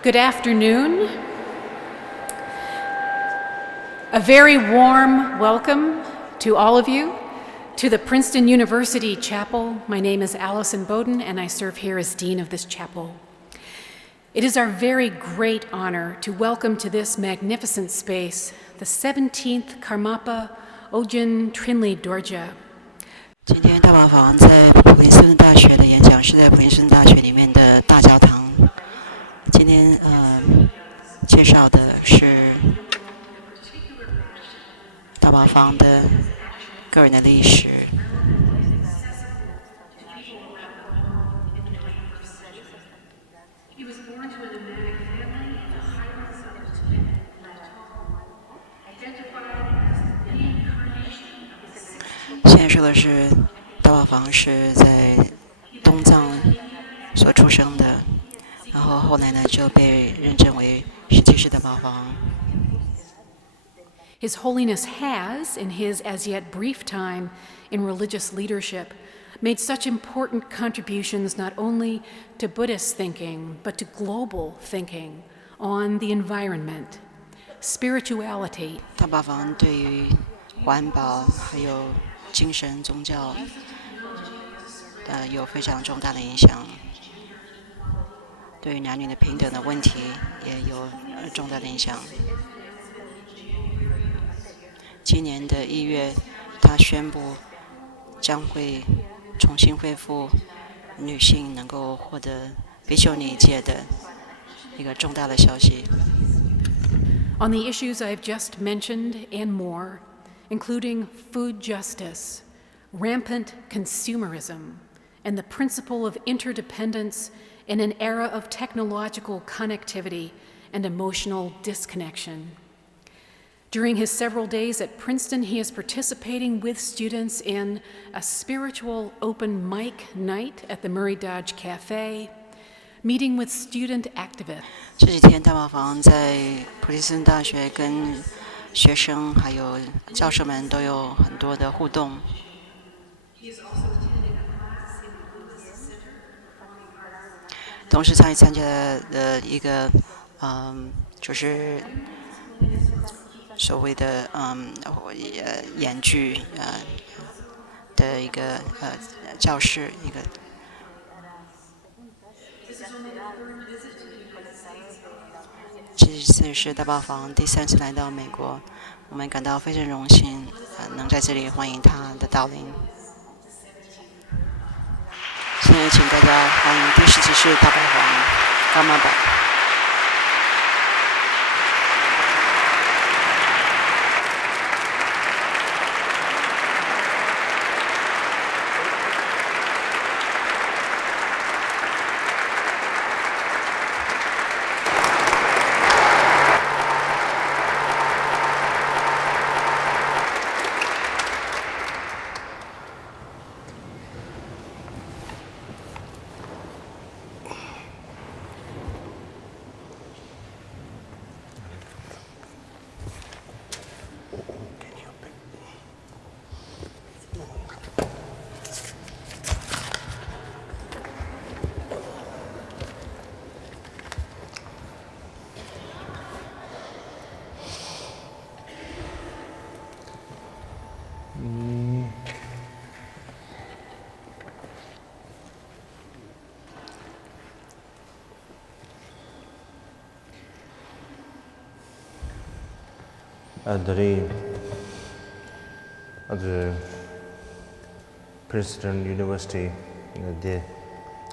Good afternoon. A very warm welcome to all of you to the Princeton University Chapel. My name is Allison Bowden, and I serve here as Dean of this chapel. It is our very great honor to welcome to this magnificent space the 17th Karmapa Ojin Trinley Dorje. 今天大宝房在普林斯顿大学的演讲是在普林斯顿大学里面的大教堂。今天介绍的是大宝房的个人的历史。现在说的是大宝房是在东藏所出生的，然后后来呢就被认证为17世大宝房。His Holiness has, in his as yet brief time in religious leadership, made such important contributions not only to Buddhist thinking, but to global thinking on the environment, spirituality. 大宝房对于环保还有精神宗教有非常重大的影响，对于男女的平等的问题也有重大的影响。今年的1月，他宣布将会重新恢复女性能够获得比丘尼戒的一个重大的消息。On the issues I've just mentioned and more, including food justice, rampant consumerism, and the principle of interdependence in an era of technological connectivity and emotional disconnection. During his several days at Princeton, he is participating with students in a spiritual open mic night at the Murray Dodge Cafe, meeting with student activists. 这几天，大宝房在普林斯顿大学跟学生还有教授们都有很多的互动。同时，他也参加了一个就是所谓的演剧的一个教室一个。这次是大宝房第3次来到美国，我们感到非常荣幸，能在这里欢迎他的到临。现在请大家欢迎第17世大宝房伽玛巴。아들이 아주 Princeton University 데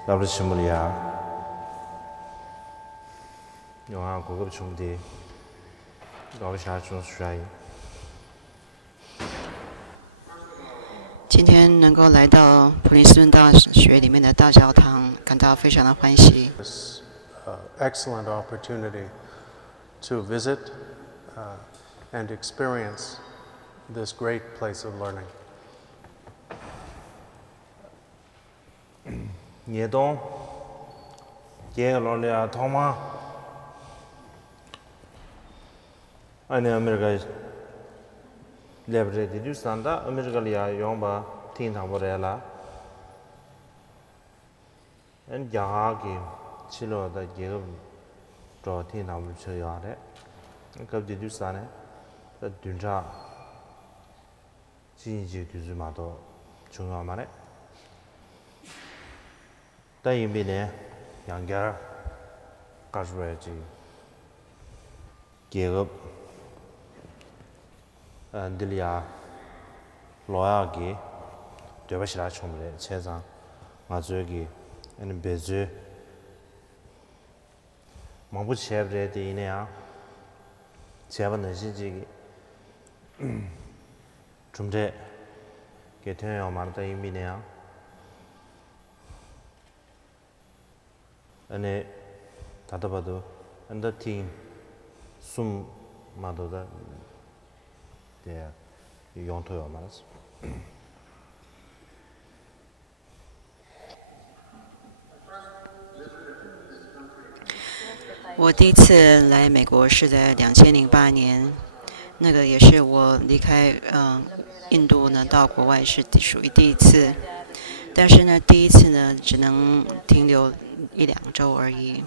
라브리시물이야 영화 고급 중대 라브리샤 좀 수라이 今天能够来到普林斯顿大学里面的大教堂，感到非常的欢喜。This excellent opportunity to visit and experience this great place of learning. 얘도 얘가 토마 아니 아메리카 레브레디 뉴스한다 아메리카리아 용바 틴타보레라 엔 야하기 치료다 얘가 저 티나무 쳐야래 갑자기 주사네 둔자 진지 규주마도 중요하만해 다이미네 양결 가져야지 계급 안들이야 로야기 되버시라 총래 세상 맞저기 은 베즈 망부 쉐브레 디네야 제반의 시지기 좀제 개태요 말다 이미네야 안에 다다봐도 안더팅 숨 마도다 네 용토요 말았어 我第一次来美国是在2008年，那个也是我离开印度呢到国外是属于第一次，但是呢第一次呢只能停留1-2周而已。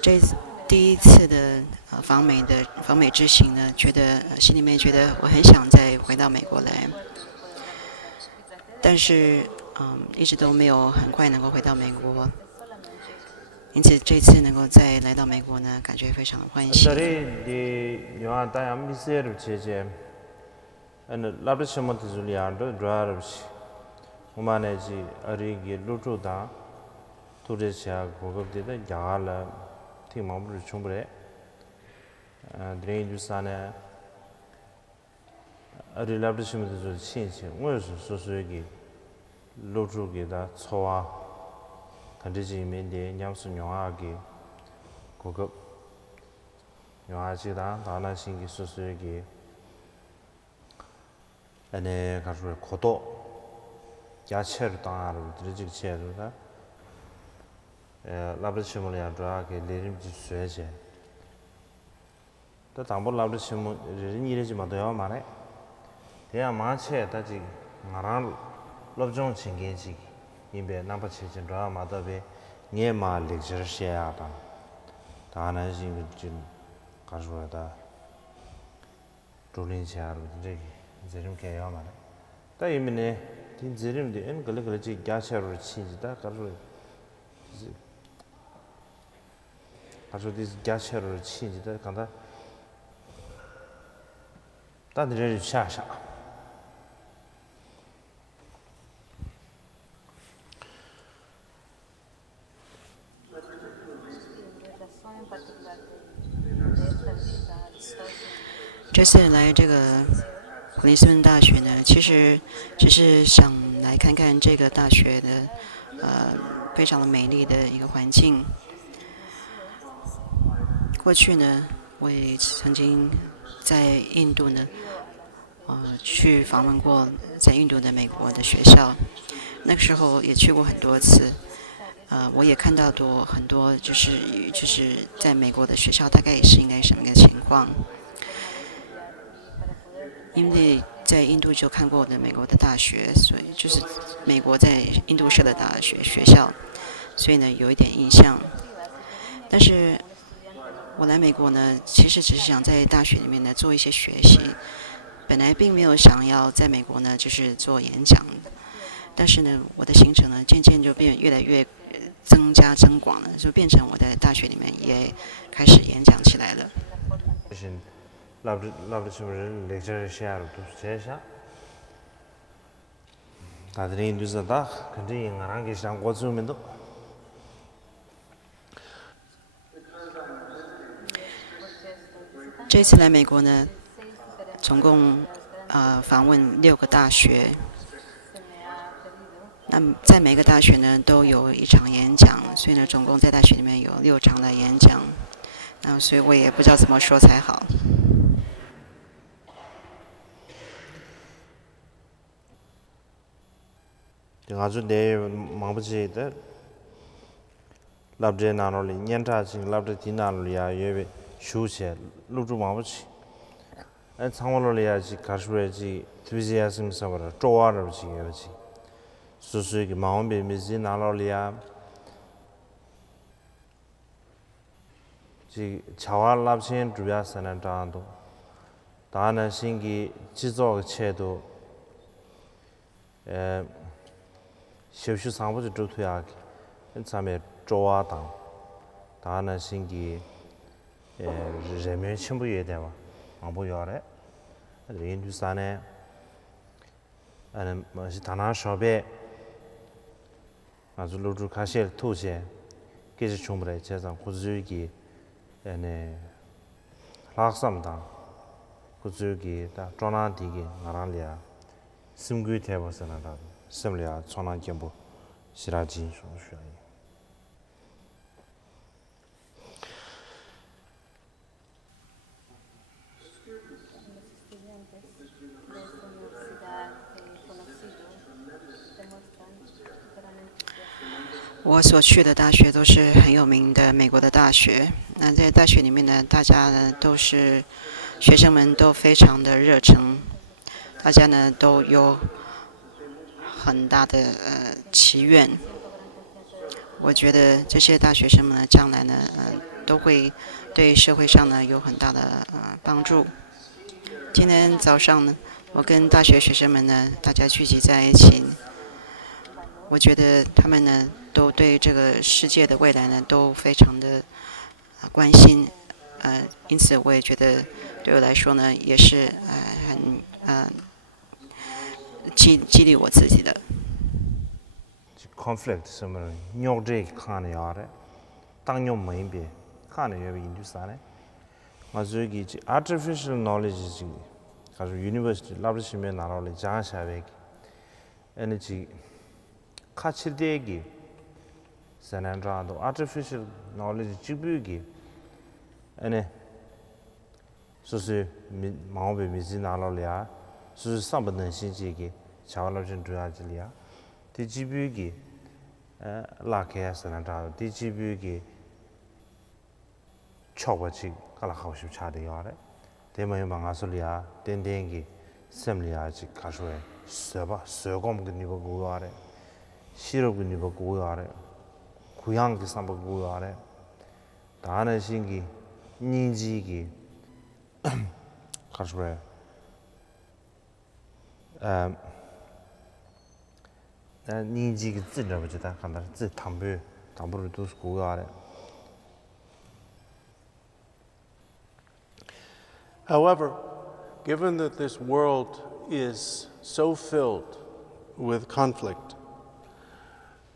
这第一次的访美之行呢，觉得心里面觉得我很想再回到美国来，但是一直都没有很快能够回到美国。 因此，这次能够再来到美国呢，感觉非常欢喜。이 영화 다양 미세르 제제 안 라브시모트 줄리아도 드라르시 오마네지 어리기 루투다 토레시아 고급데다 야라 티마부르 충분해 드레인주사네 어리 라브시모트 줄 신신 원수 소소기 루투게다 초와 간지지면데 냠수 영화기 고급 영화지다 나나신기 수수기 안에 가서 고도 야채를 당하를 드리지 채르다 라브시모를 야드라게 내림지 수에제 또 담보 라브시모 이래지만 도요 말해 대야 마체 다지 나랑 럽종 챙겨지 인베 남바 체진 드라마다베 녜마 렉처시야다 다나신 진 가져와다 돌린샤로 이제 제좀 개요 말해 다 이면에 딘지름데 엔 걸걸지 야샤로 치지다 가져 가져디 야샤로 치지다 간다 다들 샤샤这次来这个普林斯顿大学呢，其实只是想来看看这个大学的非常的美丽的一个环境。过去呢，我也曾经在印度呢，去访问过在印度的美国的学校，那个时候也去过很多次。我也看到过很多，就是在美国的学校大概也是应该什么个情况。因为在印度就看过我的美国的大学，所以就是美国在印度设的大学学校，所以呢有一点印象。但是我来美国呢，其实只是想在大学里面呢做一些学习，本来并没有想要在美国呢就是做演讲。但是呢，我的行程呢渐渐就变越来越增广了，就变成我在大学里面也开始演讲起来了。라브시모를 렉처를 쉐어로 제샤 다들이 인두자다 근데 인가랑 계시랑 고즈면도这次来美国呢，总共访问6个大学。那在每个大学呢都有一场演讲，所以呢总共在大学里面有6场的演讲。那所以我也不知道怎么说才好。 아주 내 망부지다 랍제 나노리 년타진 랍제 디나로리아 예베 슈셰 루주 망부지 에 상월로리아지 가슈레지 트비지아슴 사바라 쪼아르지 예지 수수기 마음베 미지 나로리아 지 차와 랍신 주야 사는 장도 다는 신기 지조 체도修上不就周推啊，上面抓当，다는 신기人民全部也得嘛，忙不要嘞，人就啥呢？么是大拿设备，就露出开始头些，给是全部来加上或者有个拉萨当，或者有个da装那地个哪哪里啊，什么鬼台不是那的，什么了装那进步，其他技术需要。我所去的大学都是很有名的美国的大学。那在大学里面呢，大家呢都是学生们都非常的热诚，大家呢都有很大的祈愿。我觉得这些大学生们呢，将来呢都会对社会上呢有很大的帮助。今天早上呢，我跟大学学生们呢大家聚集在一起，我觉得他们呢都对这个世界的未来呢都非常的关心，因此我也觉得对我来说呢也是很激励我自己的。conflict 什么鸟这看的呀的，当鸟没别看的也有研究啥呢？我这个 artificial knowledge 这个，还是 university 老师面拿到了讲下来的，那这看起来个。Sanan rado artificial knowledge jibugi ane sosu maobe mizi nalo lia sosu sambadan shinjigi chawala jin duya jilia ti jibugi la kaya sanan rado ti jibugi choba chi kala khawshu chade yare te mayo manga solia den dengi semlia chi kashwe seba segom gniba guare shiro gniba guare 구양기 삼바고 아래 다는 신기 닌지기 가르쳐 닌지기字不知道看到字tambu都是古啊的 However, given that this world is so filled with conflict,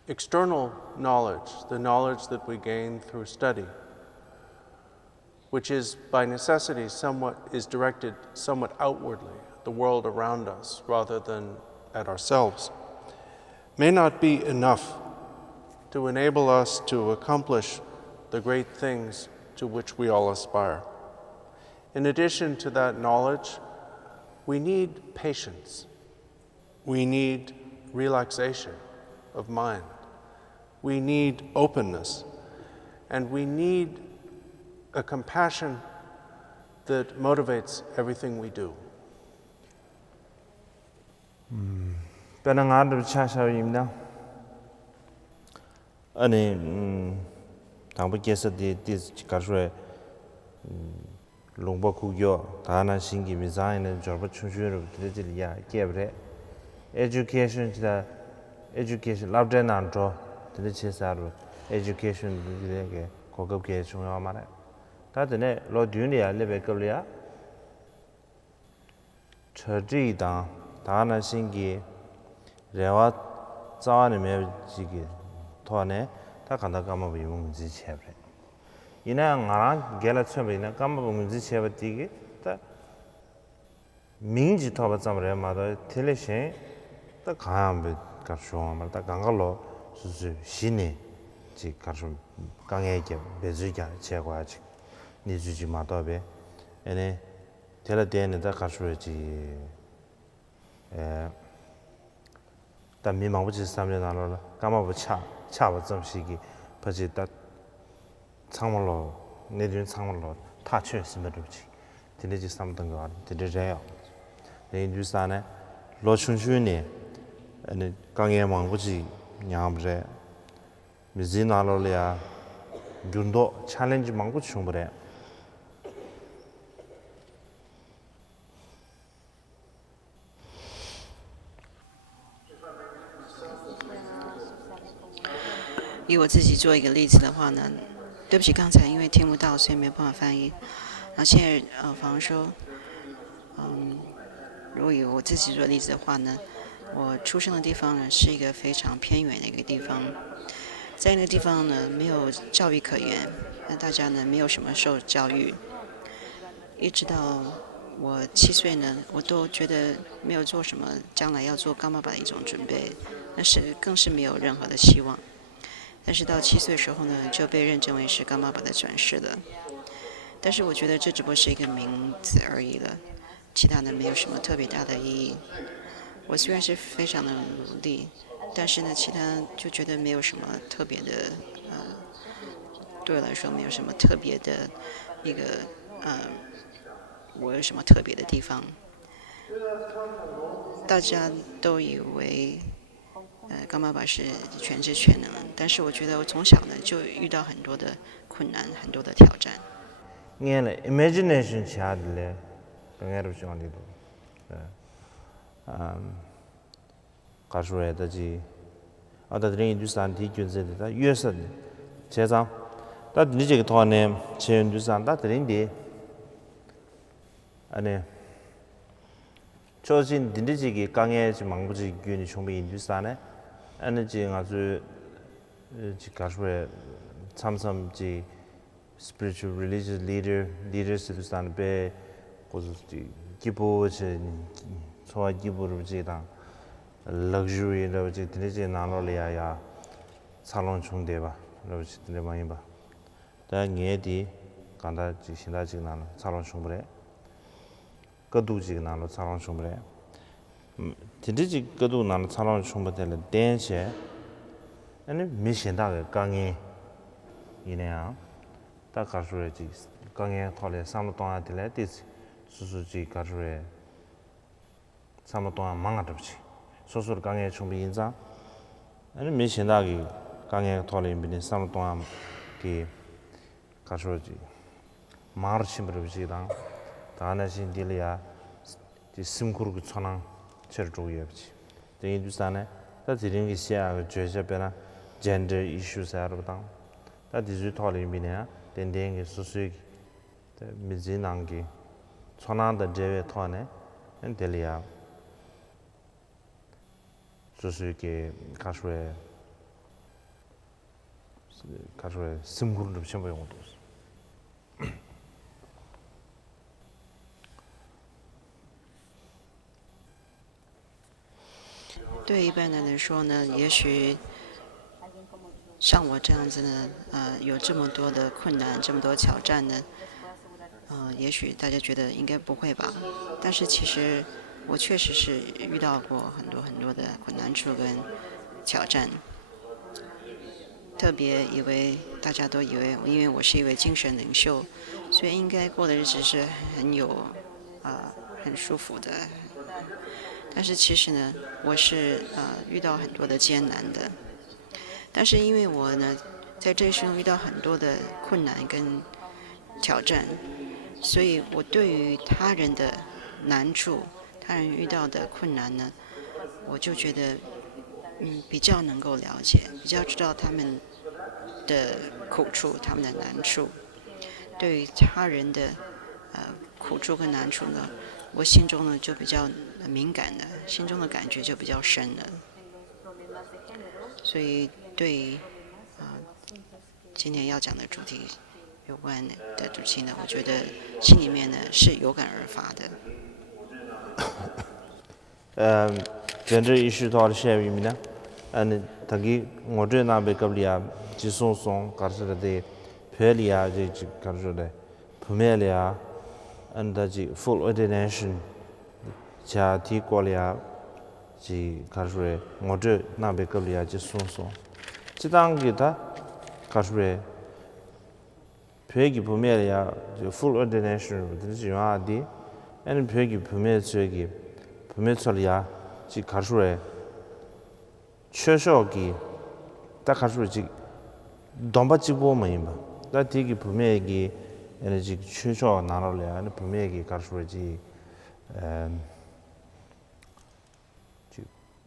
external knowledge, the knowledge that we gain through study, which is by necessity is directed somewhat outwardly, the world around us, rather than at ourselves, may not be enough to enable us to accomplish the great things to which we all aspire. In addition to that knowledge, we need patience. We need relaxation of mind. We need openness, and we need a compassion that motivates everything we do. 배낭아들 차샤입니다. 아니 당부께서 가수에 롱바쿠교 다나 신기 미사인의 저번 춘슈를 드리지리야 깨브레 education 랍데난조 드리치사로 education 이게 고급계 중요한 말에 다들 로듀니아 레베클리아 처지다 다나 신기 레와 자원에 지기 토안에 다 간다가마 비문지 체브레 이나 나랑 갤럭시베나 까마봉지 체버티기 다 민지 토바자므레 마도 텔레신 다 가암베 가쇼마 다 강갈로 수수 신이 지 가쇼 강에게 베즈가 제거하지 니주지 마도베 에네 텔레데네 다 가쇼지 다 미망부지 삼년 나로 까마부 차바 점시기 버지 다 창물로 내준 창물로 다 취했으면 좋지. 되지 삼던 거 되지래요. 내 주산에 로춘슈니 아니 강에 망부지 냐브제 미진알로리아 균도 챌린지 망고 충분해.以我自己做一个例子的话呢，对不起，刚才因为听不到，所以没有办法翻译。然后现在比方说，如果以我自己做例子的话呢，我出生的地方呢是一个非常偏远的一个地方，在那个地方呢没有教育可言，那大家呢没有什么受教育，一直到我7岁呢，我都觉得没有做什么将来要做干妈爸的一种准备，更是没有任何的希望。但是到7岁的时候呢，就被认证为是干妈爸的转世了。但是我觉得这只不过是一个名字而已了，其他的没有什么特别大的意义。我虽然是非常的努力，但是呢，其他就觉得没有什么特别的，对我来说没有什么特别的一个，我有什么特别的地方？大家都以为。干妈爸是全知全能，但是我觉得我从小呢就遇到很多的困难，很多的挑战。你呢 imagination 下的嘞，更爱的是讲的多，告诉我的是，的人就是安提就是的，约瑟的，家长，你这个团呢，前就是安的人的，呢。초진 딘디지기 강에 지 망부지 규니 총비 인두산에 에너지 아주 지 가수에 참섬지 spiritual religious leaders 두산 배 고스지 기보지 소화 기보를 지다 luxury로 지 딘디지 나로리아야 살론 총대바 로지 딘디 많이 봐 다녀디 간다 지 신다지 나는 살론 총부래 거두지 나로 차랑 충분해. 진짜지 거두 나로 차랑 충분해. 댄시. 아니 미신다가 강에 이내야. 다 가수래지. 강에 털에 삼로 동안 들래듯이 수수지 가수래. 삼로 동안 망아듯이. 소소를 강에 충분히 인자. 아니 미신다기 강에 털에 있는 삼로 동안 그 가수지. 마르침으로지다. 다나신 딜이야 이 심쿠르 천왕 처르고여지 대인주산에 다 드린 게 시야 죄자변아 gender issues 아르다 다 디지털이 미냐 된den게 수수기 미진앙기 천왕의 제외 토안에 엔델이야 수수기 가수에 심쿠르 좀 보여도 对一般人来说呢，也许像我这样子呢，有这么多的困难，这么多挑战呢，也许大家觉得应该不会吧。但是其实我确实是遇到过很多的困难处跟挑战。特别大家都以为，因为我是一位精神领袖，所以应该过的日子是很舒服的。但是其实呢，我是遇到很多的艰难的。但是因为我呢，在这一生遇到很多的困难跟挑战，所以我对于他人的难处、他人遇到的困难呢，我就觉得比较能够了解，比较知道他们的苦处、他们的难处。对于他人的苦处跟难处呢，我心中呢就比较敏感的，心中的感觉就比较深了。所以对于今天要讲的主题有关的主题呢，我觉得心里面呢是有感而发的。gender issue 到了下面呢，他给我这那边隔壁啊，就送搞出来的，拍里啊就搞出来，拍面里啊，他就 full ordination。家庭过来就搞出来，我这那边隔壁啊就送，这当给他搞出来，配给铺面呀就 full ordination， 这是用啊的，配给铺面出来呀就搞出来，缺少给，他搞出来就 domba chibo mayimba da tiki pumegi energy chucho narole and pumegi karshweji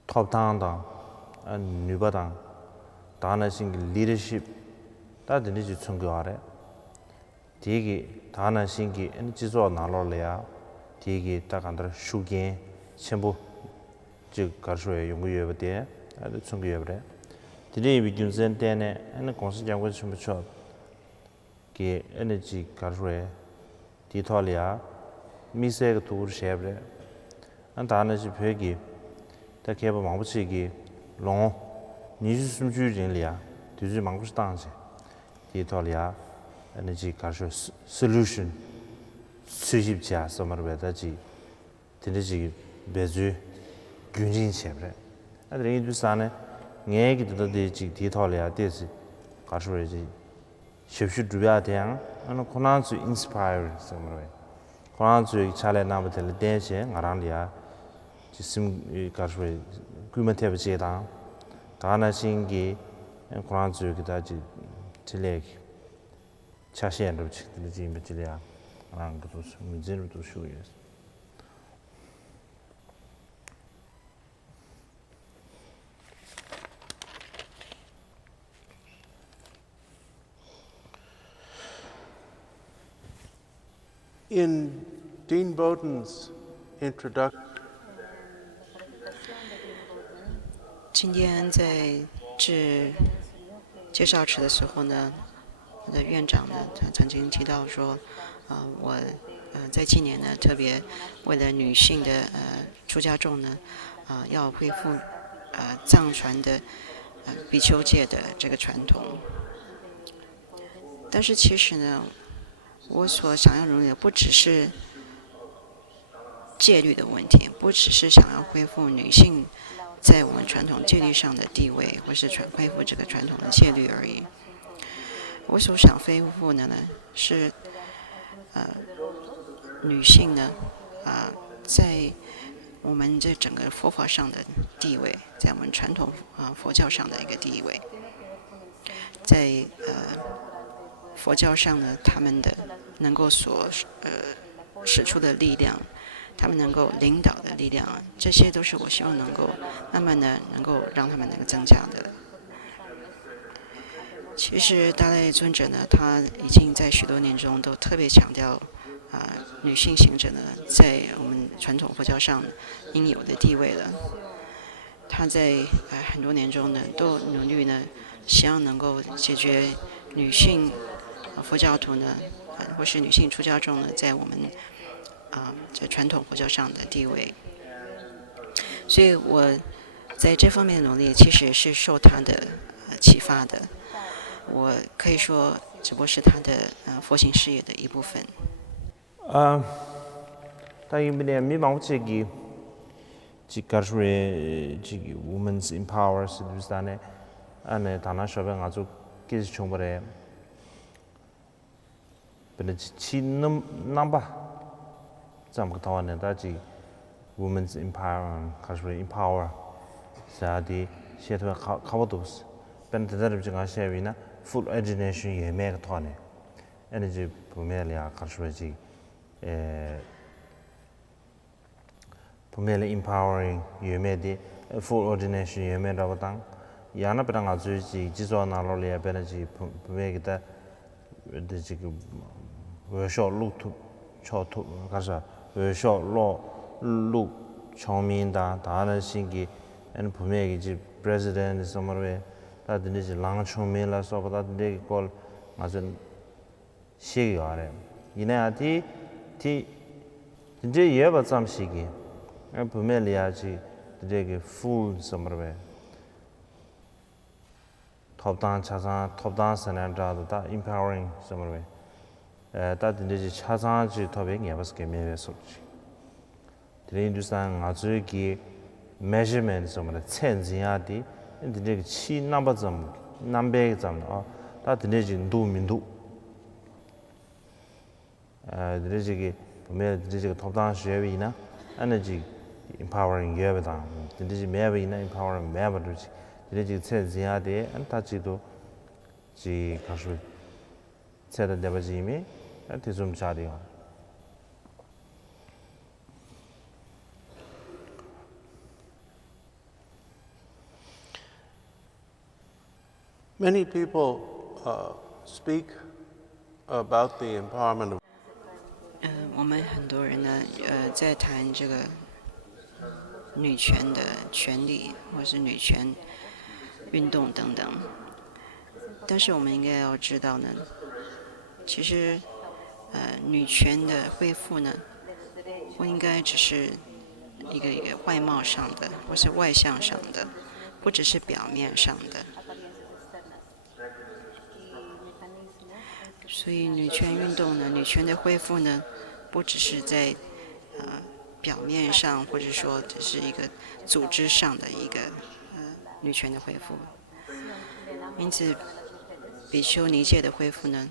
top down da and nubadang dana sing leadership da dini ji chungare tiki dana singi energy zo narole ya tiki ta kandra shugen 첨부 즉 karshwe yungu yebde ade chungu yebre tiri bi gyunzen tene ene konsi jangwe chumbu chot ki energy karshwe di tholia mise ga tur shebre an dana ji phegi ta keba mangbuchi gi long ni ju sum ju jin lia du ju mangbuchi dang je di tholia energy karshwe solution sujib ja somarbe da ji tiri ji bezu 균진 셰브레 아들이 두산에 녜기도 되지 디톨이야 되지 가수르지 쉽슈 두야 대양 어느 코난스 인스파이어 somewhere 코난스 차례 나부터 대체 나랑리아 지금 가수르 구멘테브 제다 다나신기 코난스 기다지 tilek 차시엔도 지들지 임베질이야 랑 그도 문제로도 쉬우였어 In Dean Bowden's introduction, 今天在致介绍词的时候呢，我的院长呢，他曾经提到说，我在今年呢，特别为了女性的出家众呢，要恢复藏传的比丘戒的这个传统。但是其实呢，我所想要容忍的不只是戒律的问题，不只是想要恢复女性在我们传统戒律上的地位，或是恢复这个传统的戒律而已。我所想恢复的呢，是女性呢，在我们这整个佛法上的地位，在我们传统佛教上的一个地位，在佛教上呢，他们的能够所使出的力量，他们能够领导的力量，这些都是我希望能够慢慢的能够让他们能够增加的。其实达赖尊者呢，他已经在许多年中都特别强调女性行者呢，在我们传统佛教上应有的地位了。他在很多年中呢，都努力呢，希望能够解决女性佛教徒呢，或是女性出家众呢，在我们在传统佛教上的地位。所以我在这方面的努力，其实是受他的启发的。我可以说，只不过是他的佛行事业的一部分。다이미네 미망치기 지카르에 지 women's empower 시드스탄에 안에 다나셔베 아주 계속 총벌에 근데 치는 넘바 잠그 타원에 다지 women's empower 카르에 empower 사디 셰트가 카보도스 벤트다르 지가 셰비나 full education 예매가 타네 에너지 보면이야 카르에지 Pumele empowering yumedi full ordination yumeda batang yana pedang azuji jizo na lo le benaji pumegita de ji we sho lu tu cho tu ka sa we sho lo lu chongmin da na singi en pumegi ji president somewhere da de ji lang chongmin la so ba de kol ngazun shi yare ina ati ti je ye ba zam shigi 부메리아지 되게 full somewhere top down 차상 top down 선한다도 다 empowering somewhere 다 되게 차상지 톱에 예버스게 메베소지 드레인두상 아주기 measurement somewhere 천지야디 되게 치 넘버 점 넘베 점다 되게 인도 되게 보면 되게 top down 쉐위나 energy empowering yebada dindi maybe na empowering maybe dindi che zia de an ta chi do 지 가수 세다 대바지미 대좀 자리요. Many people speak about the empowerment of 我们很多人呢，在谈这个女权的权利，或是女权运动等等。但是我们应该要知道呢，其实，女权的恢复呢，不应该只是一个外貌上的，或是外向上的，不只是表面上的。所以女权运动呢，女权的恢复呢，不只是在表面上，或者说只是一个组织上的一个女权的恢复。因此，比丘尼戒的恢复呢，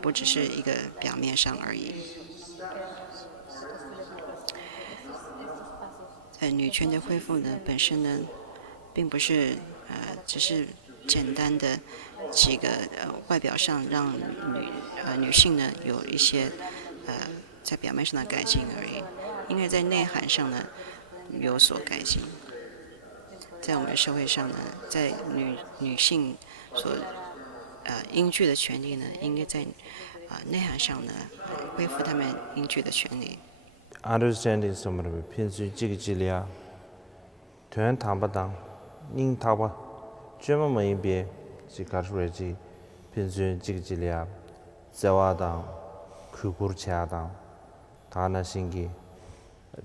不只是一个表面上而已。女权的恢复呢，本身呢，并不是只是简单的几个外表上让女性呢有一些在表面上的改进而已，应该在内涵上呢有所改进。在我们的社会上呢，在女性所应具的权利呢，应该在内涵上呢恢复她们应具的权利。Understanding somebody pinsu jigijilia tuan tambadang ning taba jema maybe ji karreji pinsu jigijilia zawadang kugur chadang tana singi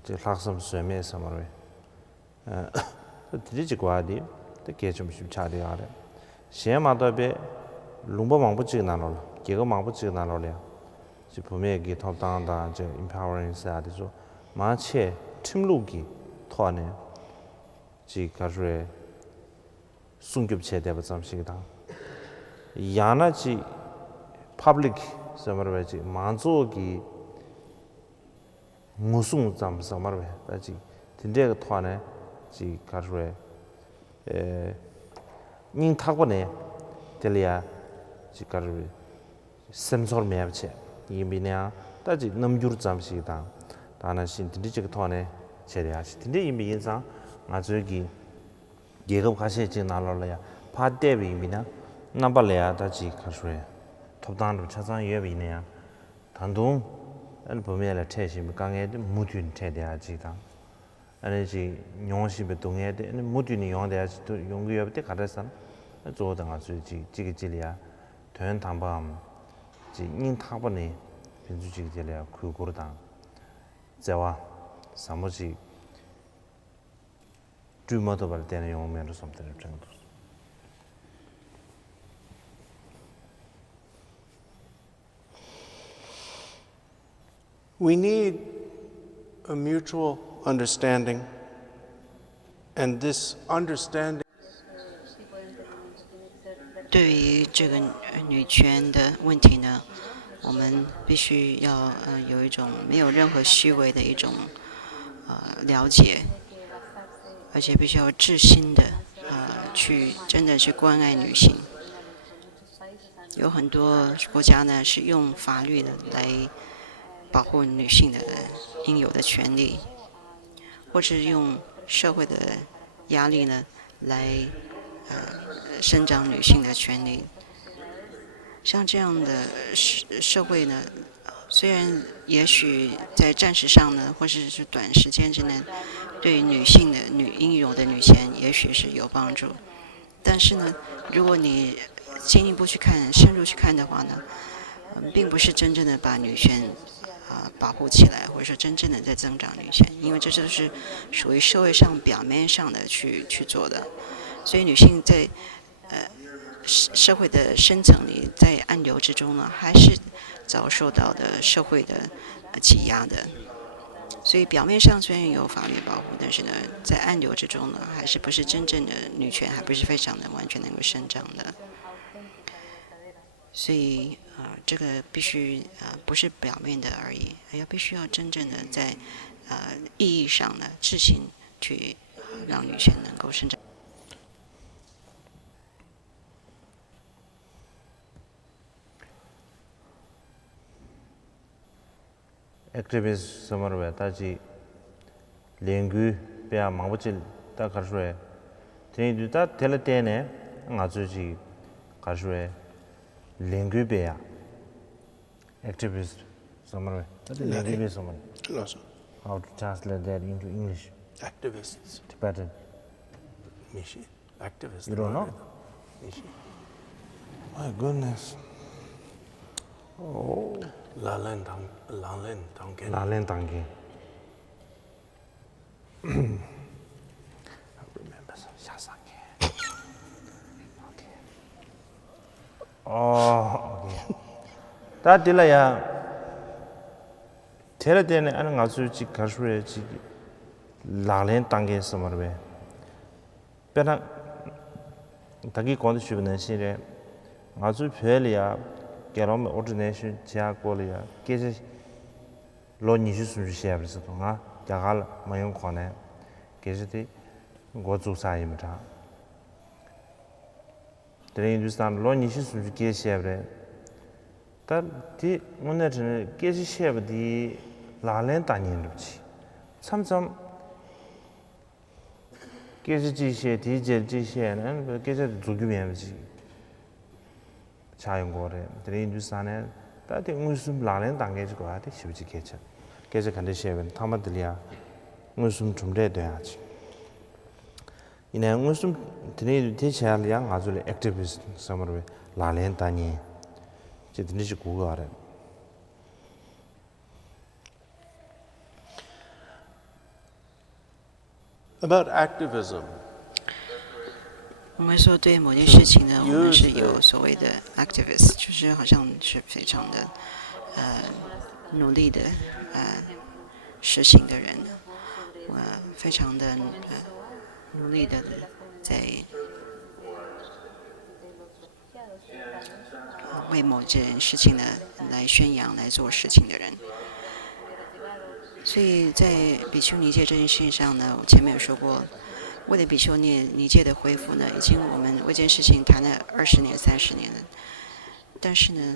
ji laksam sweme samarwe diji gwadi de kechum shim chadi are shema dobe lungba mangbu ji nanol gego mangbu ji nanol ya 지 분명히 톱당다 저 empowering 사이드죠 마치 팀룩이 토안에 지 가르에 순급체 대부 잠식이다 야나지 public 서머베지 만조기 무슨 잠 서머베 다지 딘데가 토안에 지 가르에 닝 타고네 델리아 지 가르에 셈솔 매브체 이미냐 따지 넘주르 잠시다 다나 신들이 토네 제리아시 근데 이미 인상 아주기 예급 가시지 나로려야 파데비 이미냐 나발래야 다지 가수에 톱단도 차상 예비네야 단동 안 보면에 태심이 강에 무균 태대야지다 아니지 용시베 동에데 무균이 용대야지 또 용기여때 가르선 조등 아주지 지기질이야 된 담밤 지 인타번에 빈주지기들이야 그고르당 자와 사무지 주마도 발 때는 용면으로 섬들 정도 We need a mutual understanding, and this understanding 对于这个女权的问题呢，我们必须要有一种没有任何虚伪的一种了解，而且必须要致心的去真的去关爱女性。有很多国家呢是用法律的来保护女性的应有的权利，或是用社会的压力呢来伸张女性的权利。像这样的社会呢，虽然也许在暂时上呢，或是短时间之内，对女性的应有的女权也许是有帮助，但是呢，如果你进一步去看、深入去看的话呢，并不是真正的把女权保护起来，或者说真正的在增长女权，因为这就是属于社会上表面上的去做的。所以女性在社会的深层里，在暗流之中呢，还是遭受到的社会的挤压的。所以表面上虽然有法律保护，但是呢，在暗流之中呢，还是不是真正的女权，还不是非常的完全能够伸张的。所以这个必须不是表面的而已，必须要真正的在意义上呢，自行去让女权能够伸张。activist somewhere 다지 랭귀 배아 망보질 다 가르래 드니 다 텔레테네 아주지 가르래 랭귀 배아 activist somewhere 랭귀 somewhere Closer. how to translate that into English Activists. Tibetan Mishi. Activists. you don't know Mishi. my goodness Lalen Tangken. 나렌 단계 remember some 샤상해 okay okay 다 딜라야 테레데네 아는 가수지 가수래지 라렌 단계에서 말해 배나 다기 건드시는 시래 아주 별이야 게롬 오르네션 지하골이야 계속 로니시 순주시야버서 동아 야갈 마용 권에 계속이 고주사입니다. 드레인두스탄 로니시 순주 계시야버래 다디 오늘은 계시시야버디 라렌 단인로지 참참 계시지시에 디제지시에는 계속 두기면지 자연고래 드레인두산에 다들 무슨 라는 단계지 거 같아 쉽지 개체 계속 간대시면 타마들이야 무슨 좀 돼야지 이내 무슨 드레인 대체할량 아주 액티비스트 서머로 라는 단위 이제 드니지 고가래 About activism. 我们说对某件事情呢，我们是有所谓的 activist， 就是好像是非常的努力的实行的人，非常的努力的在为某件事情呢来宣扬来做事情的人。所以在比丘尼戒这件事情上呢，我前面有说过。为了比丘尼戒的恢复呢，已经我们为这件事情谈了20年、30年了。但是呢，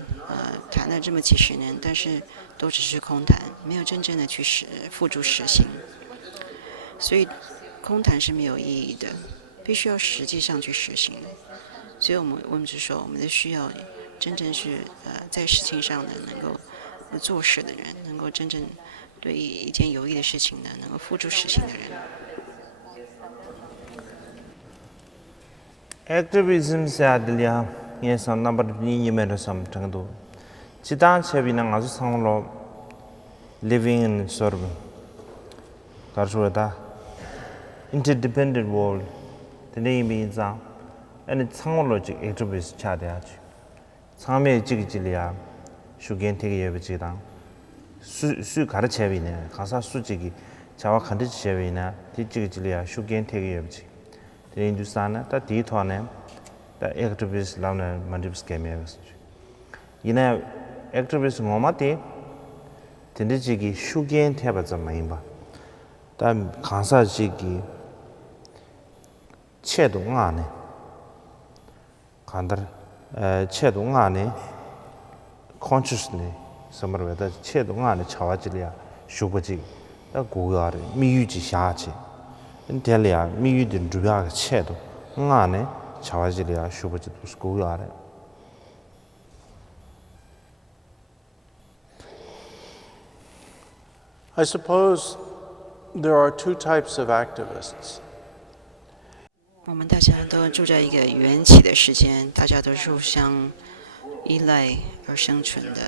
谈了这么几十年，但是都只是空谈，没有真正的去付诸实行。所以空谈是没有意义的，必须要实际上去实行的。所以我们就说，我们的需要真正是在事情上呢，能够做事的人，能够真正对一件有益的事情呢，能够付诸实行的人。액티비즘 사들이야 예선 넘버 2메로 섬 정도 지단 체비는 아주 상으로 living in sort of 가르쳐다 interdependent world the means and 상으로 즉 액티비스 차대야지 상매 지기질이야 슈겐 되게 예비지당 수 가르쳐비네 가사 수직이 자와 간지 제비나 뒤지기질이야 슈겐 되게 예비지 Hindustan ta di thone ta activist lavna mandibs kemes ina activist ngomati tindiji shugen theba zamaimba ta khansa ji gi chedong ane khandar chedong ane consciously samarwa ta chedong ane chawajiliya shubaji ta guyare miyuji shachi 인텔리아 미유든 주야가 체도 응안에 자와질이야 슈버지도 스고야래 I suppose there are two types of activists. 我们大家都住在一个缘起的时间，大家都是互相依赖而生存的。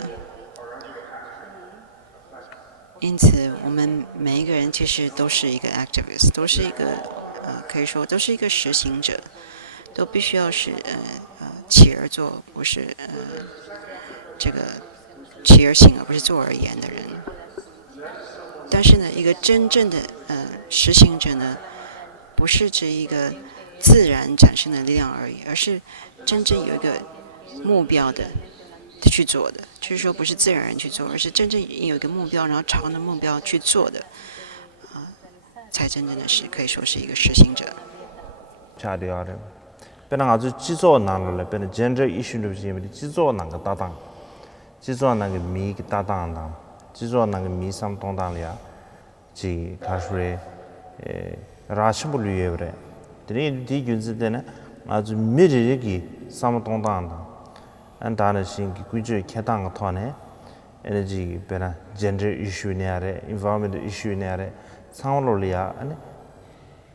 因此，我们每一个人其实都是一个 activist， 都是一个可以说都是一个实行者，都必须要是起而做，不是这个起而行而不是做而言的人。但是呢，一个真正的实行者呢，不是指一个自然产生的力量而已，而是真正有一个目标的去做的，就是说不是自然人去做，而是真正有一个目标，然后朝着目标去做的，才真正的是可以说是一个实行者。차대야래. 배는 아주 지조 난로래. 배는 젠저 이슈를 지면 지조 난거 따당. 지조 난게 미기 따당한다. 지조 나가 미삼 동당이야 지 가수에 라시불 위에브레 드리 디균즈데네 아주 미리기 삼 동당다 안다는 신기 구조 개당 토네 에너지 베나 gender issue 네아래 environment issue 네아래 상월로리아 아니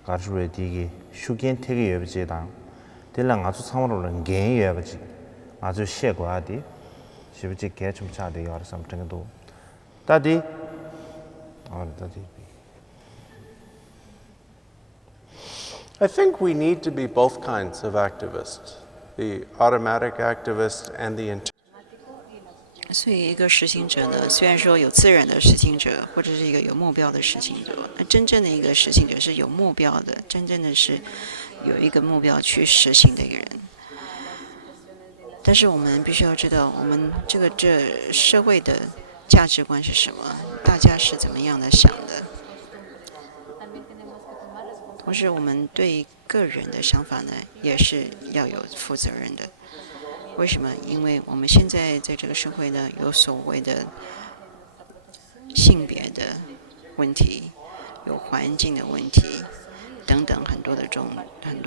가수에 디기 슈겐 태게 여비제당 딜랑 아주 상월로는 개 여비지 아주 셰과디 시비지 개좀 차대 여러 삼정도 따디 따디 I think we need to be both kinds of activists, the automatic activist and the 所以一个实行者呢，虽然说有自然的实行者，或者是一个有目标的实行者，那真正的一个实行者是有目标的，真正的是有一个目标去实行的一个人。但是我们必须要知道，我们这社会的价值观是什么，大家是怎么样的想的。同时，我们对个人的想法呢，也是要有负责任的。为什么？因为我们现在在这个社会呢，有所谓的性别的问题，有环境的问题，等等很多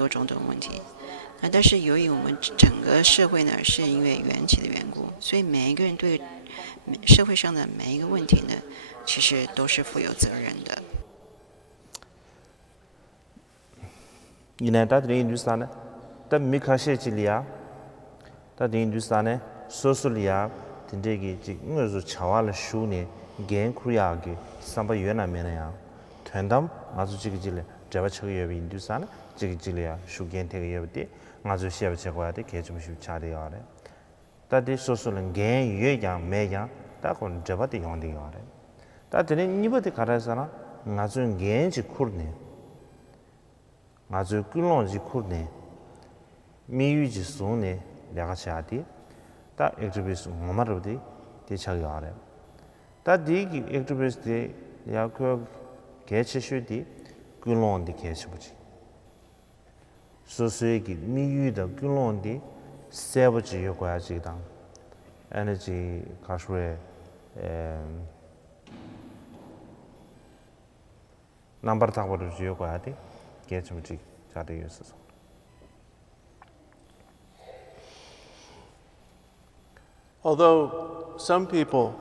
种种问题。但是由于我们整个社会呢，是因为缘起的缘故，所以每一个人对社会上的每一个问题呢，其实都是负有责任的。이네 다들 인도스탄에 다 미카셰질이야 다들 인도스탄에 소술이야 딘데기 지금 응어서 차와를 슈네 겐크리아게 삼바 유나면이야 된담 아주 지기질래 제가 저기 여기 인도스탄에 지기질이야 슈겐테게 여기 아주 시합 제거해야 돼 개좀씩 차려야 돼 다들 소술은 겐 유양 매양 다건 제바디 용되야 돼 다들은 이버디 가라서나 아주 겐지 쿠르네 아주 끌론지 쿠르네 미유지 손에 내가 차디 다 액티비스 뭐마르디 대차기 알아 다 디기 액티비스데 야코 개체슈디 끌론디 개체부지 소수에기 미유의 끌론디 세버지 요구하지당 에너지 가수에 넘버 타고를 요구하디 개체부지 자리에 있어서 Although some people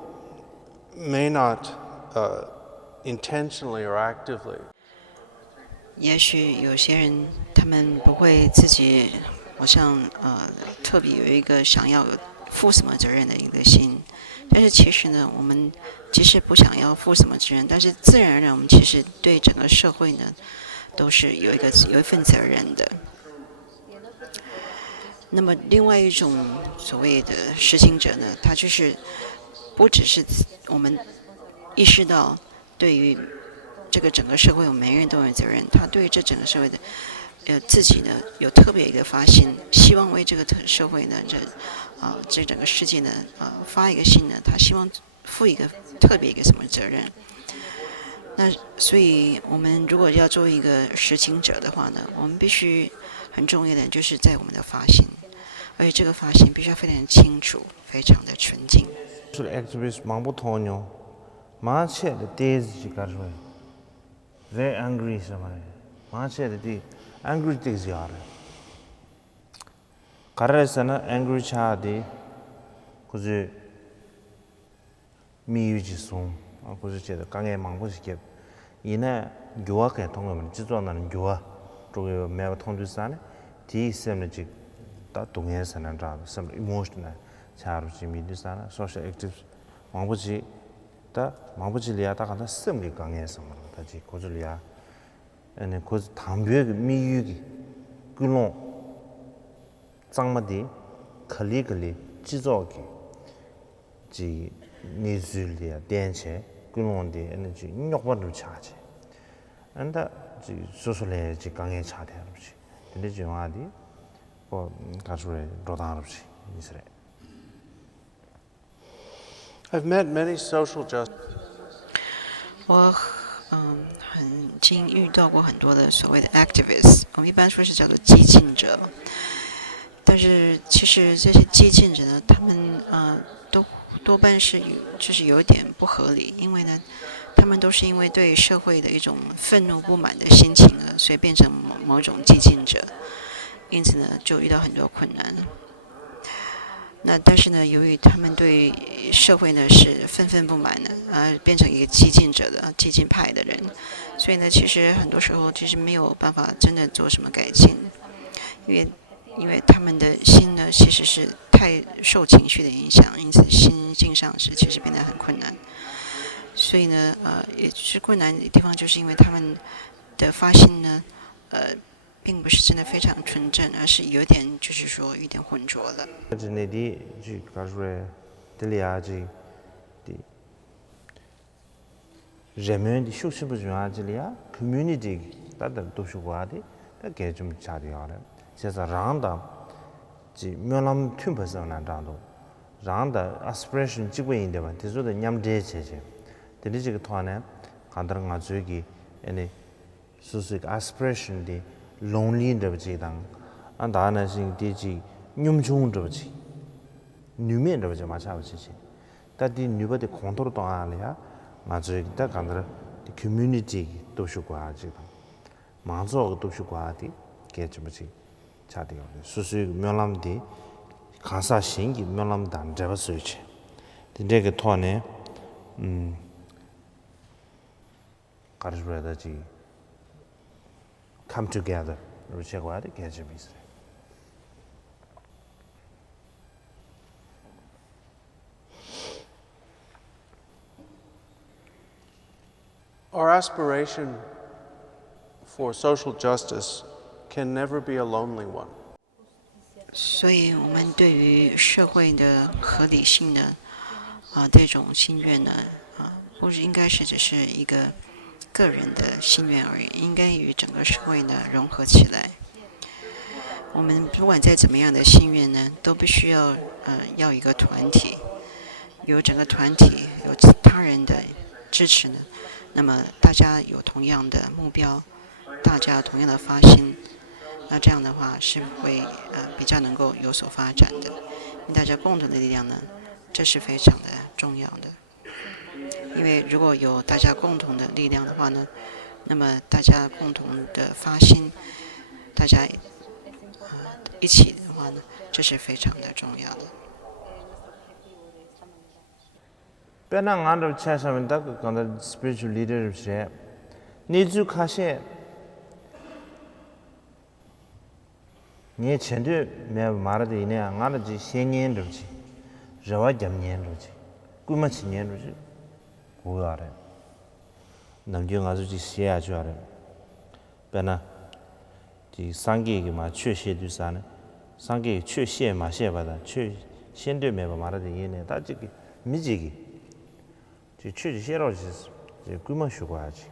may not intentionally or actively 也许有些人他们不会自己好像特别有一个想要负什么责任的一个心，但是其实呢，我们即使不想要负什么责任，但是自然而然我们其实对整个社会呢都是有一份责任的。那么另外一种所谓的实行者呢，他就是不只是我们意识到对于这个整个社会我们每个人都有责任，他对于这整个社会的自己呢有特别一个发心，希望为这个社会呢这整个世界呢发一个心呢，他希望负一个特别一个什么责任。那所以我们如果要做一个实行者的话呢，我们必须很重要的就是在我们的发心，而且这个发心必须要非常清楚，非常的纯净。술 액티비스트 망부토뇨 마체의 데이지 가르웨 very angry somebody 마체의 디 angry things 야래 가르에서는 angry 차디 그지 미유지송 그지 제도 강에 망부시게 이내 교화에 통하면 지도하는 교화 쪽에 매우 통주산에 디셈지 다 동해서는 자 some emotional 차르지 미드산에 social active 망부지 다 망부지리아 다 간다 셈리 강에서 다지 고줄리아 아니 고 담배 미유기 그런 장마디 칼리글리 지조기 지 니줄리아 denche 그런데 에너지 욕받을 차지 안다 지 소소래 지 강에 차대르지 근데 정하디 뭐 가수에 로다르지 이스레 I've met many social justice 我很经遇到过很多的所谓的 activists， 我们一般说是叫做激进者。但是其实这些激进者呢，他们都多半是就是有点不合理，因为呢，他们都是因为对社会的一种愤怒不满的心情呢，所以变成某种激进者，因此呢，就遇到很多困难。那但是呢，由于他们对社会呢是愤愤不满的，变成一个激进者的激进派的人，所以呢，其实很多时候其实没有办法真的做什么改进，因为他们的心呢其实是太受情绪的影响，因此心境上是其实变得很困难。所以呢，也是困难的地方，就是因为他们的发心呢，并不是真的非常纯正，而是有点就是说有点浑浊了。这内地就搞出来，这里啊，这人们的休息不中啊，这里啊 ，community 大家都是过的，那该怎么查的啊？现在让的，这苗南屯不是那张的，让的 aspiration 几个人的嘛，这说的娘这些，这里这个团呢，看到俺这个，是个 aspiration 的 lonely 的不知道，俺大呢是的这nghiêm重的不知，女面的不知嘛差不多些，但的女的 control 到哪里啊？俺这个的看到的 community 都是过这个，马上都是过的，该怎么去？查的，所以苗南的看啥新的苗南当这个事情，这个团呢，搞出来的就 come together， 而且过的该怎么事？ Our aspiration for social justice can never be a lonely one. 所以我们对于社会的合理性的这种心愿呢，不是应该是只是一个个人的心愿而已，应该与整个社会呢融合起来。我们不管再怎么样的心愿呢，都必须要一个团体，有整个团体，有他人的支持呢，那么大家有同样的目标，大家同样的发心，那这样的话是会比较能够有所发展的。因为大家共同的力量呢，这是非常的重要的。因为如果有大家共同的力量的话呢，那么大家共同的发心，大家一起的话呢，这是非常的重要的。 배낭 안으로 차서면 딱 그건 spiritual leadership. 니주 카셰 니 천도 매 말도 이네 안가지 생년도지. 저와 점년도지. 꾸마 친년도지. 고야래. 남경 아주지 시야주 알아. 배나 지 상계기 마 최셰도 사네. 상계 최셰 마셰바다. 최 현도 매 말도 이네 다지기 미지기 就确实写了就是就规模学过下去，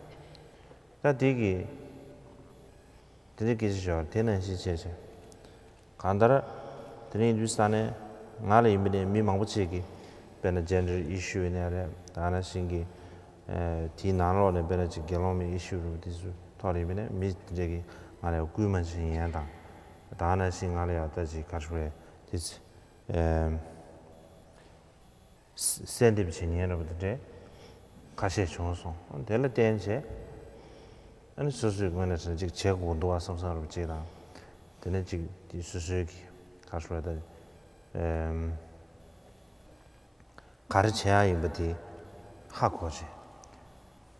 那这个是叫天然是这些，看到了，这里就是呢，俺里面的迷茫不起的，变得简直issue那的，当然是个提难了的，变得就各方面issue的是，它里面的没这个俺来规模是一样的，当然是俺来要自己搞出来，就是30年了不对。 가시 총송 될라 된제 아니 소소 그거는 지금 제고도 와서 서로 지다 되네 지금 수수기 가수라다 가르쳐야 이거지 하고지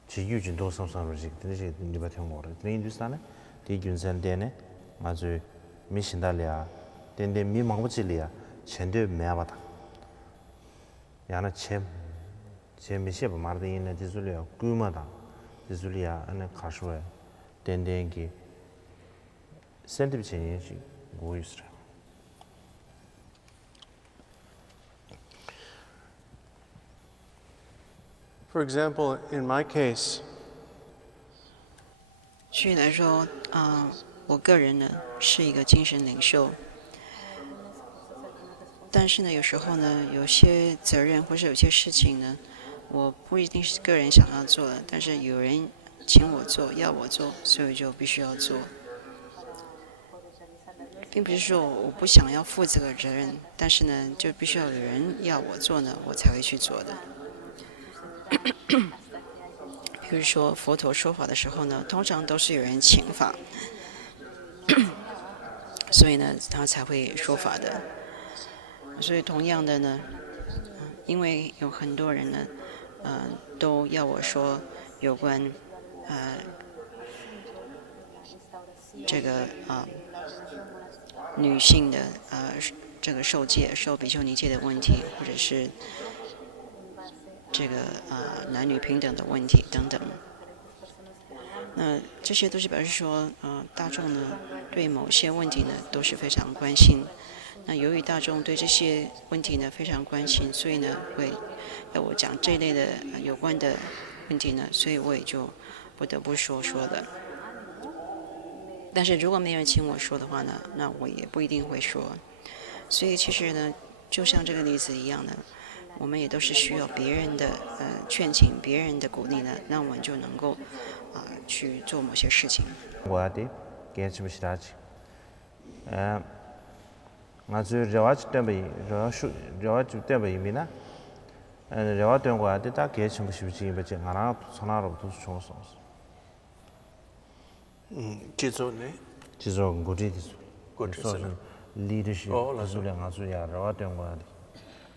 지 유진도 서로 지금 되네 니가听过了 인도스탄에 디균산데네 아주 미신달이야 된데 미망부지리야 전대 매바다 야나 참 재미있어 말도 있는 디술이야 꾸마다 디술이야 안에 가수에 된den기 센티비체니지 고이스라 For example, in my case, 举例来说，我个人呢是一个精神领袖。 但是呢，有时候呢，有些责任或是有些事情呢，我不一定是个人想要做的，但是有人请我做，要我做，所以就必须要做。并不是说我不想要负这个责任，但是呢，就必须要有人要我做呢，我才会去做的。比如说佛陀说法的时候呢，通常都是有人请法，所以呢，他才会说法的。所以同样的呢，因为有很多人呢，都要我说有关这个女性的这个受比丘尼戒的问题，或者是这个男女平等的问题等等。那这些都是表示说，大众呢对某些问题呢都是非常关心。那由于大众对这些问题呢非常关心，所以呢会要我讲这一类的有关的问题呢，所以我也就不得不说的。但是如果没人请我说的话呢，那我也不一定会说。所以其实呢，就像这个例子一样的，我们也都是需要别人的劝请，别人的鼓励呢，那我们就能够去做某些事情。我的给什么事情？我是热爱点呗，热爱点呗，米呢？热爱点我的，他给什么事情？不是，我那从哪儿都是从什么？Jizo ne? 지zo ngudi disu. Good. Leadership. Zulia nga zuya rawa dengwa di.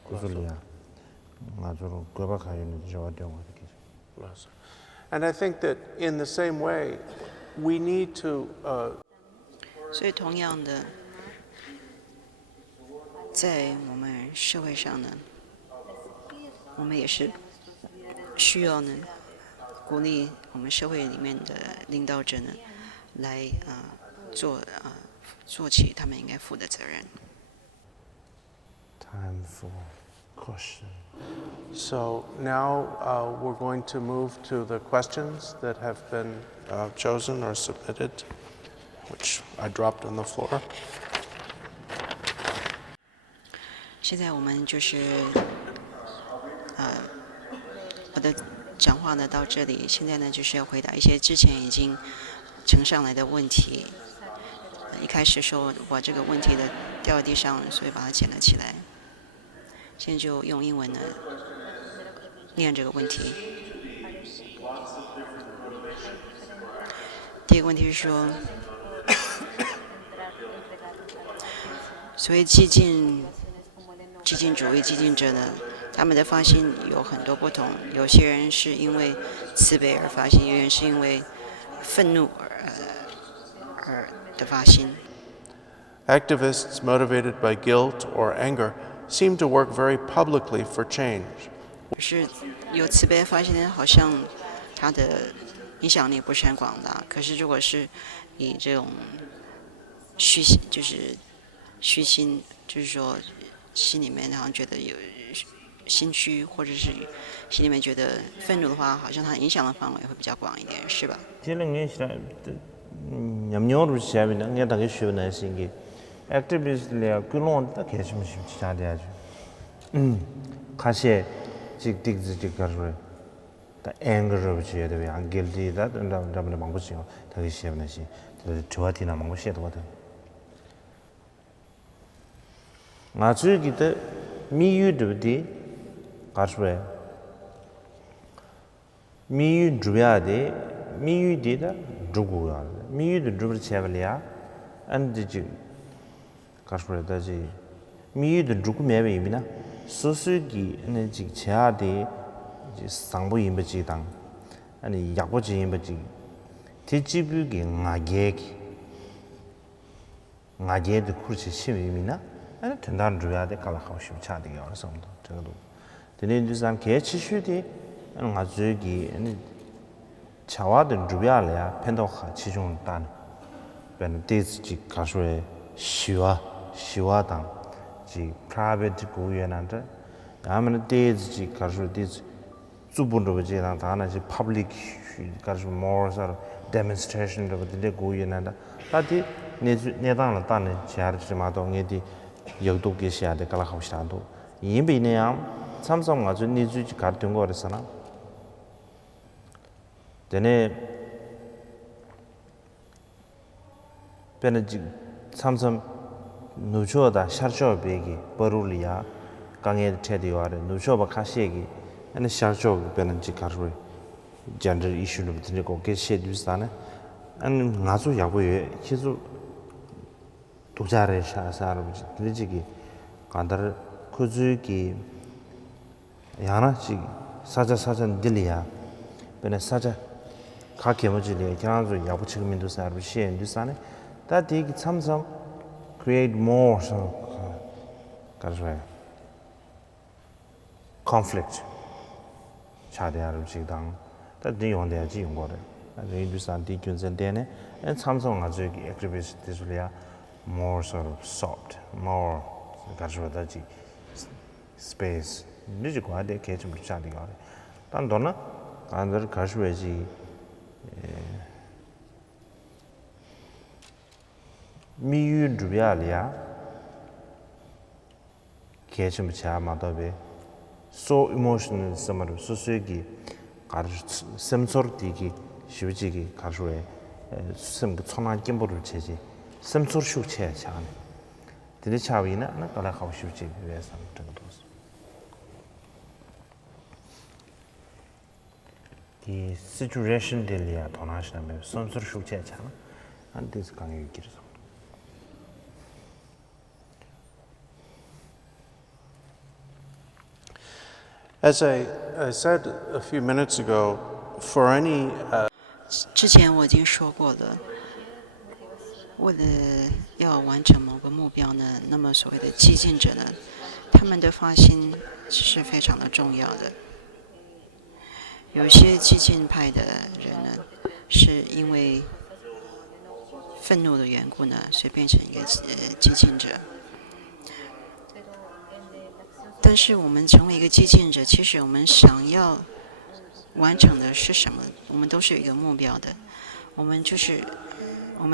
Kuzulia. Nga zuru goba kayo ni rawa dengwa di. And I think that in the same way, we need to. 所以同样的，在我们社会上呢，我们也是需要呢鼓励我们社会里面的领导者呢。来做起他们应该负的责任。Time for question. So now we're going to move to the questions that have been chosen or submitted, which I dropped on the floor. 现在我们就是我的讲话呢到这里，现在呢就是要回答一些之前已经呈上来的问题。一开始说我这个问题的掉在地上，所以把它捡了起来。现在就用英文呢念这个问题。第一个问题是说，所谓激进主义激进者呢，他们的发心有很多不同，有些人是因为慈悲而发心，有人是因为愤怒而的发心。Activists motivated by guilt or anger seem to work very publicly for change. 是有慈悲发心的，好像他的影响力不是很广大。可是如果是以这种虚心，就是说心里面好像觉得有心虚，或者是心里面觉得愤怒的话，好像它影响的范围会比较广一点，是吧？냠뇨로 시합이나 내가 되게 쉬운 신기 액티비스트들이 그런 딱 계시면 쉽지 않아야죠. 가시 직직직 가르래. 다 앵거를 지어야 돼요. 안 길디다 남는 방법이요. 되게 쉬운 시. 저한테나 방법이도 거든. 나중에도 미유드디 가르래. 미유 줘야 돼. 미유디다 주고야. 미유도 주를 채벌이야. 안디지 가스프레다지 미유도 주고 매매이미나 소수기 에너지 제하디 상부 임버지당 아니 약보지 임버지 뒤집기 나게도 그렇지 심이미나 아니 된다는 줘야 돼 갈라하고 싶지 차대기 어서도 저도 되는 주산 개치슈디 아주기 아니 차와든 주야래야 펜도ха 지중 단 베네디지 가수의 시와당 지 private 고유한데 아무나 데지 가수 데지 주분도 지랑 다나지 public 가수 more sort of demonstration of the 고유한다 다디 내당을 따는 지하르지마도 녜디 역도게 시야데 갈라하고시다도 이비네야 삼성 아주 니주지 가르던 거랬잖아 되네 베네지 삼성 누초다 샤르초베기 버룰리아 강에 테디와레 누초바 카시에기 ane 샤르초 베는지 가르웨 gender issue 를 드리고 계시에 주스다네 안 나서 야고에 계속 도자를 샤사르 드리지기 간다르 kuzuki yana chi saja dilya bene saja ka kemojili kyanzo yabu chigmindu sarbu shen du sane ta dig samsung create more so karjwe conflict chade yaru chigdang ta din yongde ji yongore re du san di gyunzen dene and samsung azuki activist disulia more sort of soft more karjwe da ji space niji kwa de ke chum cha di ga tan do na andar kashwe ji mi yu du ya lia ke chum cha ma do be so emotional samar so se gi kar semsor di gi shivji gi kashwe sem chona kimbo를 cheji semsor shu che cha ne de cha wi na na la khaw shivji we sam tang do 이 situation 들이야 도나시나면 선수를 숙제했잖아. 안 돼서 강의 얘기를 해. As I said a few minutes ago, for any 之前我已经说过了，为了要完成某个目标呢，那么所谓的激进者呢，他们的发心是非常的重要的。有些激进派的人呢，是因为愤怒的缘故呢，所以变成一个激进者。但是我们成为一个激进者，其实我们想要完成的是什么？我们都是有一个目标的。我们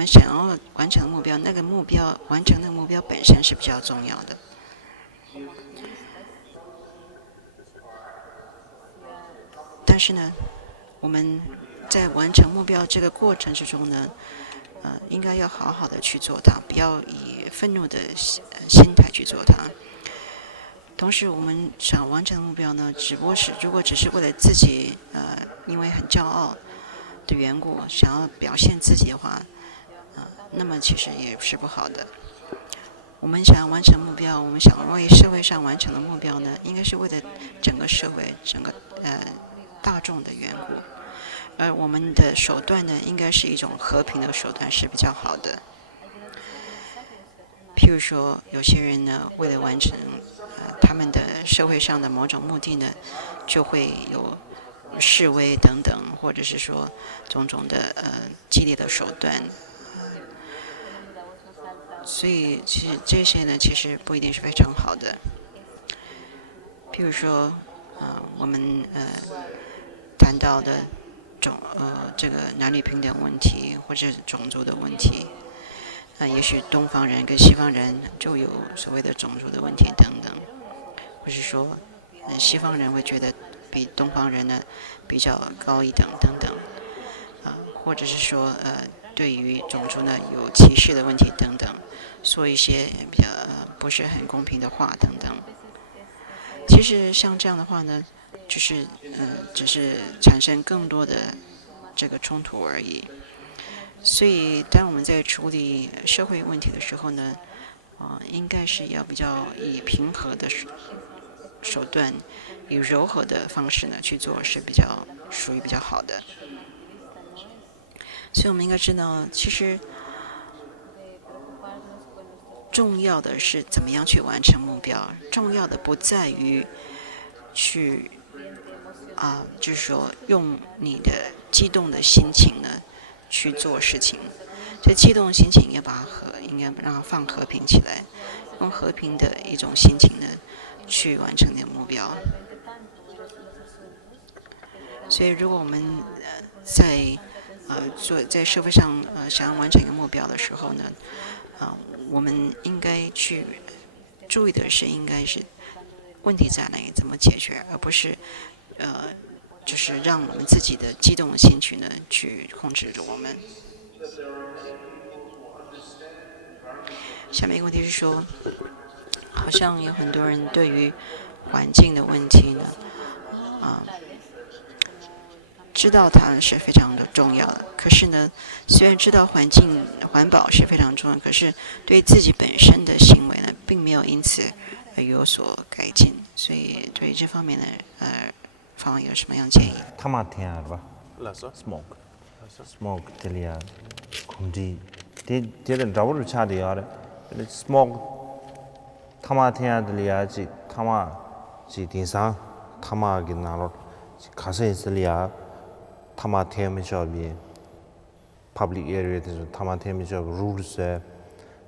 想要完成目标，那个目标完成那个目标本身是比较重要的。但是呢，我们在完成目标这个过程之中呢，应该要好好的去做它，不要以愤怒的心态去做它。同时，我们想完成的目标呢，如果只是为了自己，因为很骄傲的缘故，想要表现自己的话，那么其实也是不好的。我们想要完成目标，我们想为社会上完成的目标呢，应该是为了整个社会、整个大众的缘故，而我们的手段呢，应该是一种和平的手段是比较好的。譬如说，有些人呢，为了完成他们的社会上的某种目的呢，就会有示威等等，或者是说种种的激烈的手段。所以，其实这些呢，其实不一定是非常好的。譬如说，我们谈到的这个男女平等问题，或者是种族的问题，也许东方人跟西方人就有所谓的种族的问题等等，或是说，西方人会觉得比东方人呢比较高一等等等，或者是说对于种族呢有歧视的问题等等，说一些比较不是很公平的话等等。其实像这样的话呢，就是只是产生更多的这个冲突而已。所以当我们在处理社会问题的时候呢，应该是要比较以平和的手段，以柔和的方式呢去做，是属于比较好的。所以我们应该知道，其实重要的是怎么样去完成目标，重要的不在于去就是说用你的激动的心情呢去做事情。这激动的心情应该让它放和平起来，用和平的一种心情呢去完成你的目标。所以如果我们在社会上想要完成一个目标的时候呢，我们应该去注意的是，应该是问题在哪里，怎么解决，而不是就是让我们自己的激动的心情呢去控制着我们。下面一个问题是说，好像有很多人对于环境的问题呢，知道它是非常的重要的，可是呢，虽然知道环保是非常重要，可是对自己本身的行为呢，并没有因此而有所改进。所以对于这方面呢，方有什么样建议？他妈听吧 Lessa. ，smoke 这里啊，空气，这人找不着差的呀的，smoke 他妈听这里啊，他妈电商，他妈给拿了，卡车这里啊。他妈听没晓得 public area 的时候，他妈听没晓得 rules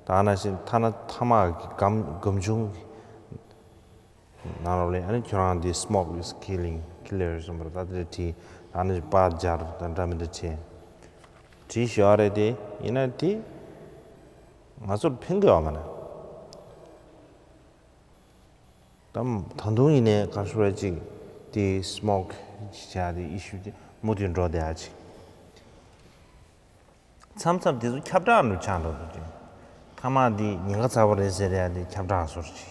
但那些他妈感中拿了嘞，就的 smoke is killer 什么的，他的那是把家的，但他们的钱，只需要的，因为我说评价嘛呢，但很多人呢，他说的 smoke 下的 issue 的。모든 로데아지 참참 디도 캡다는 찬도지 타마디 닝가 사버레세리아디 캡다 소르지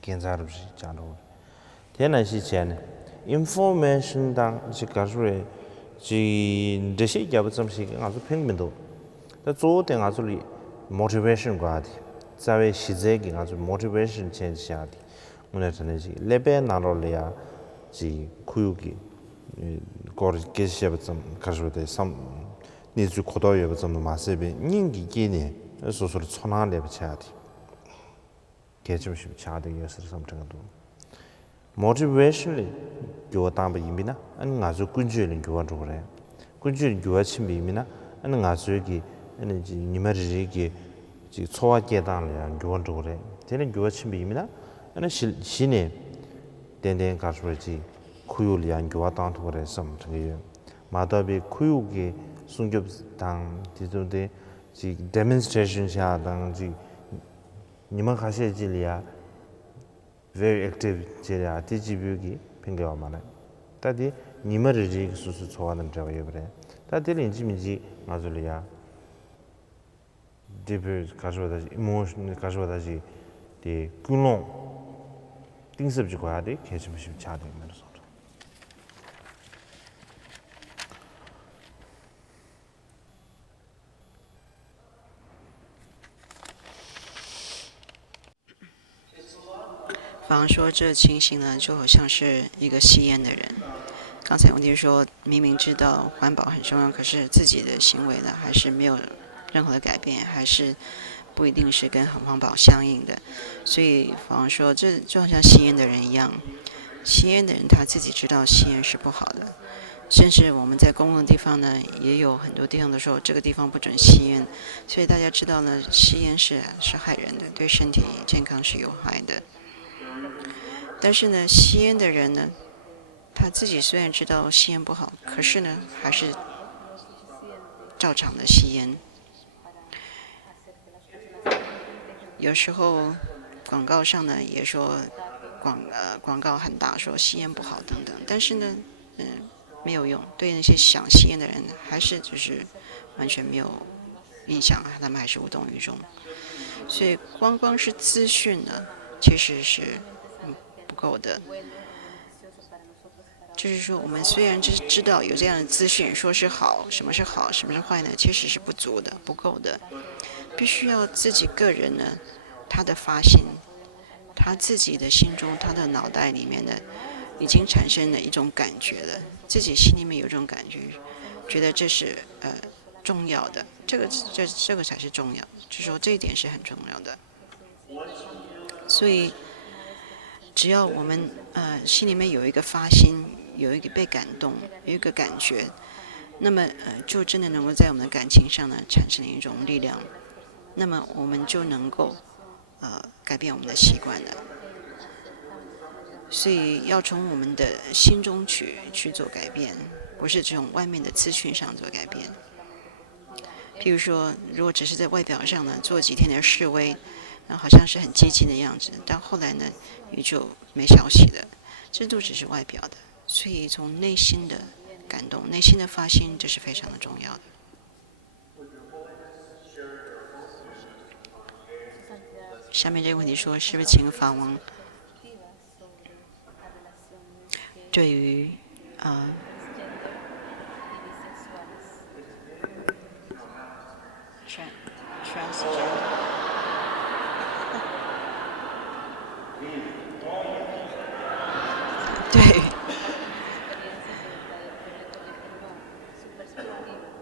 괜찮으시 찬도 대나시 전 information 당 지가주에 지 대시 잡음식 아주 평면도 다 조된 아주리 motivation 과디 자외 시제기 아주 motivation 체시아디 오늘 전에지 레베 나롤리아 지 구육이 거를 계시해봤좀 가져도 삼 니주 고도에 좀 마세비 닝기 기니 소소를 천하래 붙여야지 개점심 차대 예스를 삼정도 motivation이 교와 담바 이미나 아니 아주 군주는 교와도 그래 군주는 교와 침비미나 아니 아주 여기 아니 지 니마르지기 지 초와 계단이야 교원도 그래 되는 교와 침비미나 아니 신이 된된 가서지 쿠유리안 교화당 도래 섬 저기 마다비 쿠유기 순급당 디도데 지 데몬스트레이션 샤당 지 니만 가셔지리아 very active 제야 디지뷰기 핑계와 많아 다디 니마르지 수수 좋아하는 저거 예브래 다디는 지미지 마줄리아 디브 가져다지 이모션 가져다지 디 굴롱 띵습지 거야 돼 계시면 차대 면서比方说这情形呢，就好像是一个吸烟的人。刚才问题说，明明知道环保很重要，可是自己的行为呢，还是没有任何的改变，还是不一定是跟环保相应的。所以，比方说，这就好像吸烟的人一样，吸烟的人他自己知道吸烟是不好的。甚至我们在公共的地方呢，也有很多地方都说这个地方不准吸烟，所以大家知道呢，吸烟是害人的，对身体健康是有害的。但是呢，吸烟的人呢，他自己虽然知道吸烟不好，可是呢，还是照常的吸烟。有时候广告上呢也说广告很大，说吸烟不好等等，但是呢，没有用，对那些想吸烟的人，还是就是完全没有影响，他们还是无动于衷。所以光是资讯呢，其实是不够的。就是说，我们虽然知道有这样的资讯，说是好，什么是好，什么是坏呢？其实是不足的，不够的。必须要自己个人呢，他的发心，他自己的心中，他的脑袋里面呢，已经产生了一种感觉了，自己心里面有一种感觉，觉得这是重要的，这个才是重要，就是说这一点是很重要的。所以，只要我们心里面有一个发心，有一个被感动，有一个感觉，那么就真的能够在我们的感情上呢产生一种力量，那么我们就能够改变我们的习惯了。所以要从我们的心中去做改变，不是从外面的资讯上做改变。譬如说，如果只是在外表上呢做几天的示威，好像是很积极的样子，但后来呢也就没消息了，这都只是外表的。所以从内心的感动、内心的发心，这是非常的重要的。下面这个问题说，是不是请法王对于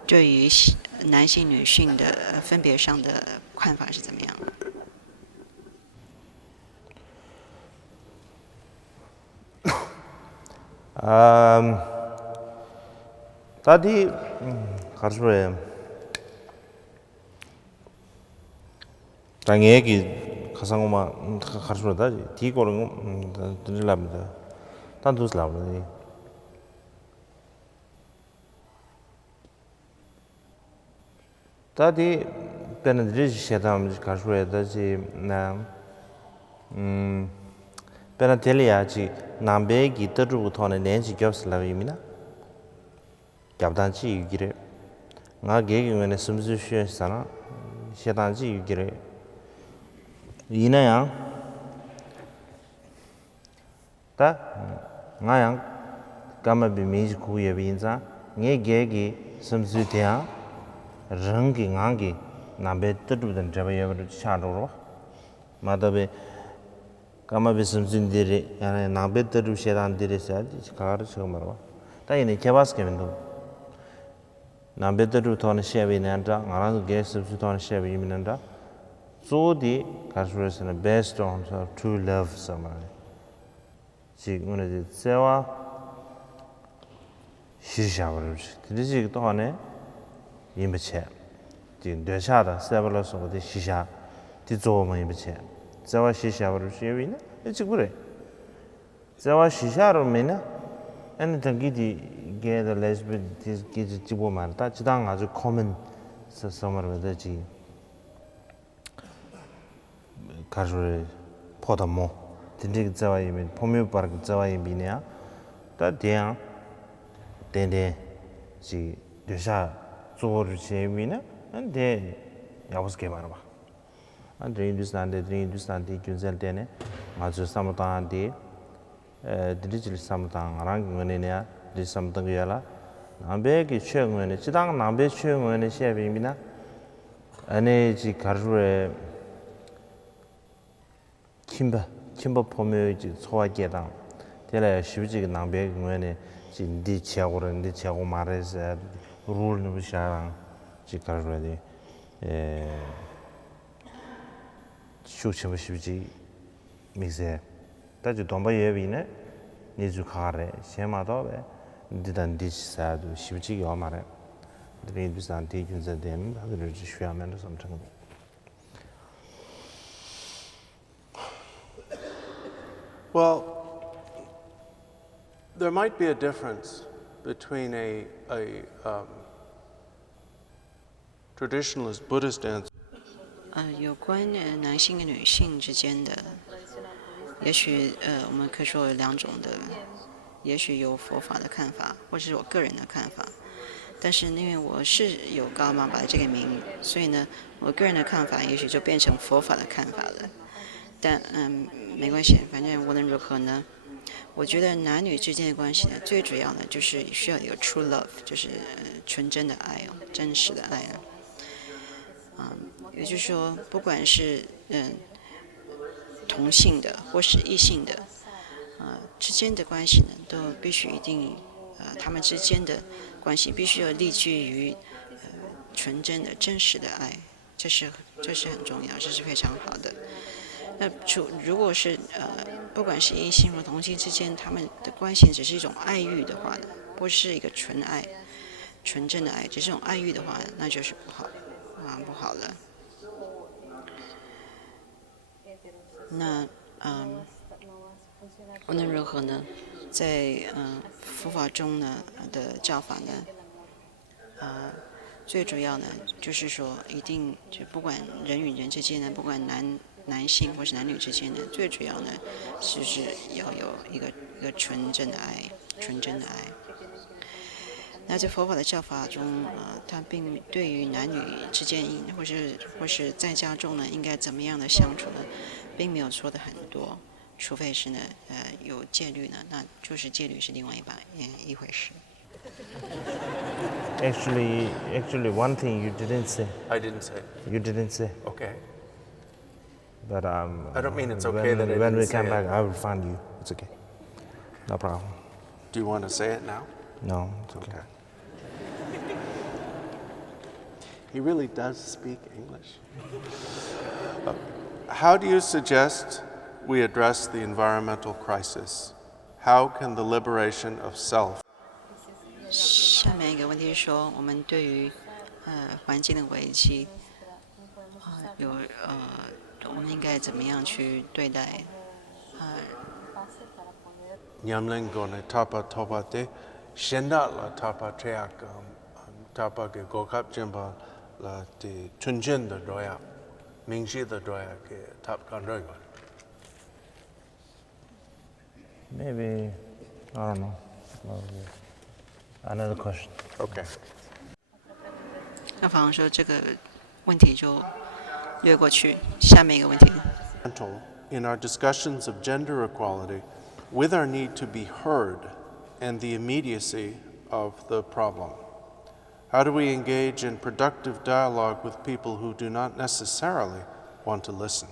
对于男性女性的分别上的看法是怎么样的？다디 가르쳐요. 당 얘기 가상고마 가르쳐다 디고는 거 들랍니다. 단도슬랍니다. 다디 베네드리지 셰담 가르쳐야 다지 나 베네텔리아지 남베기 떠르부터는 낸지 겹슬라비미나 겹단지 유기래 nga gegenwene sumzu shue sana shedanji yugire ina yang ta nga yang kama bi meji ku ye binza nge gegi sumzu tia rangi ngangi nambe tudu den jaba ye ru cha ro madabe kama bi sumzu dire yana nambe tudu shedan dire sa ka ro chho maro ta ine kebas ke mendo 남베드루 토는 셰비난다 나라도 게스트 토는 셰비미난다 소디 가르쳐서는 based on true love somewhere 지금 오늘 세와 시샤버를 드리지 또 안에 임베체 지금 되샤다 세벌로서 어디 시샤 뒤조면 임베체 세와 시샤버를 셰비나 이제 그래 세와 시샤로 메나 anything gidi get the lesbian this gidi 지보만 다 지당 아주 common somewhere 되지 가르쳐 포도모 딘디 자와이면 포뮤 파르 자와이미냐 다 대양 덴데 지 되샤 조르 제미나 안데 야부스게 말아 안데 인두스탄데 균셀데네 아주 사무탄데 digital samtang rang ngene ne di samtang yala nambe ki chhe ngene chidang nambe chhe ngene shebi mina ane ji garure kimba pomyo ji sowa gedang tela shibji nambe ngene ji ndi chiago marese rule no sharang ji garure de shuchim shibji mize 다주 domba 예비네 니주 카레 셰마도베 디단 디사도 시비지기 오마레 드리드산 디준자데는 하들을 주셔야면 something. Well, there might be a difference between a traditionalist Buddhist answer 有关男性跟女性之间的，也许我们可以说有两种的，也许有佛法的看法，或者是我个人的看法。但是因为我是有高妈妈的这个名，所以呢，我个人的看法也许就变成佛法的看法了。但没关系，反正无论如何呢，我觉得男女之间的关系呢，最主要的就是需要有 true love， 就是纯真的爱哦，真实的爱也就是说，不管是同性的或是异性的之间的关系呢，都必须一定他们之间的关系必须要立基于纯真的真实的爱，这是很重要，这是非常好的。那如果是不管是异性或同性之间，他们的关系只是一种爱欲的话呢，不是一个纯爱、纯正的爱，只是一种爱欲的话，那就是不好不好了。那无论如何呢，在佛法中呢的教法呢，最主要呢就是说，一定就不管人与人之间呢，不管男性或是男女之间呢，最主要呢就是要有一个纯正的爱，纯真的爱。那在佛法的教法中，它并对于男女之间或是在家中呢，应该怎么样的相处呢，并没有说的很多，除非是呢，有戒律呢，那就是戒律是另外一回事。Actually, one thing you didn't say. I didn't say. You didn't say. Okay. But I don't mean it's okay that I when we didn't say come it. back, I will find you. It's okay. No problem. Do you want to say it now? No, it's okay. He really does speak English. How do you suggest we address the environmental crisis? How can the liberation of self? 下面一个问题是说，我们对于环境的危机，我们应该怎么样去对待？ Nyamling gone tapa topa te shenda la tapa treak tapa ke gokap jemba la te chunjin the doya mingshi the doya ke tap kandoy. Maybe, I don't know. Another question. Okay. 那方说这个问题就略过去，下面一个问题。 In our discussions of gender equality, with our need to be heard and the immediacy of the problem. How do we engage in productive dialogue with people who do not necessarily want to listen?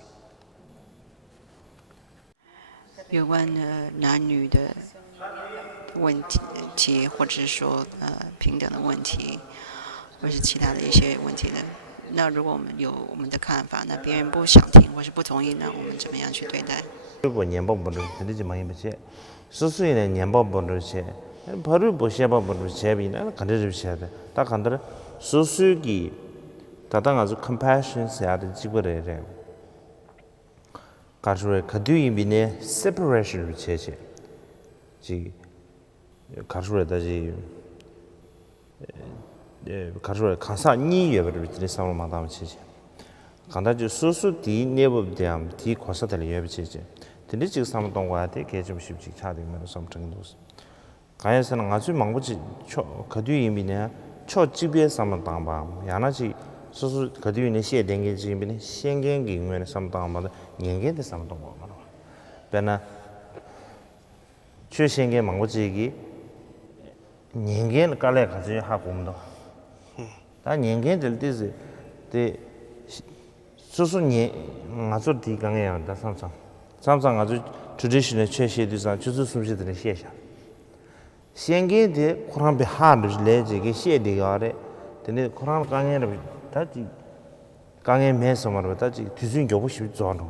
有关男女的问题，或者是说平等的问题，或是其他的一些问题呢？那如果我们有我们的看法，那别人不想听或是不同意，那我们怎么样去对待？ 그리고 년법으로 들리지 마이지. 수수인의 년법으로 제 바로 보셔법으로 제비는 간다르셔야 돼. 딱 간다르 수수기 다당 아주 compassion 세야도 지버래. 가주의 그뒤이미네 separation을 제시. 지 가주에다지 가주의 가사 니여버를 들이 상을 만다면 치지. 간다지 수수 뒤 내법대함 뒤 과사들 예비치지. 근데 지금 삼동과한테 개좀 쉽지 차되면 섬정도스. 가야서는 아주 망부지 그 뒤에 이미네 초 집에 삼은 당바. 야나지 수수 그 뒤에 시에 된게 지금이네 생경기 인면에 삼당마다 연계돼 삼동과 말아. 배나 최생계 망부지기 연계는 깔래 가지고 하고 온다. 다 연계될 때지 때 수수니 아주 뒤강해야 한다 삼상 아주 traditional 최시에도서 주주 숨시들의 시에샤 생계대 코란베 하르 레지게 시에디가래 근데 코란 강해를 다지 강해 매서 말로 다지 뒤순 교부시 좋아하는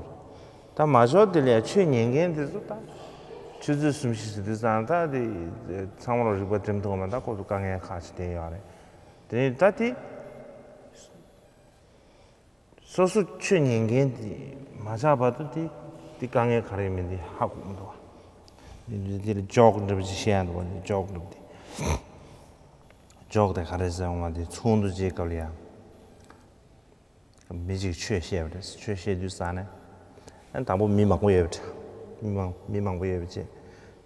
다 마저들이 최년gen에서 다 주주 숨시들서 다디 상으로 이거 좀 도만 다 고도 강해 같이 돼야래 근데 다디 소수 최년gen이 맞아봐도 디 강에 가리면디 하고 뭐 이제 조그는 시한도 원 조그는 조그대 가르쳐 오는데 촌도 제거리야 미지 최시에버스 최시에도 사네 안 담보 미망고 예버자 미망고 예버지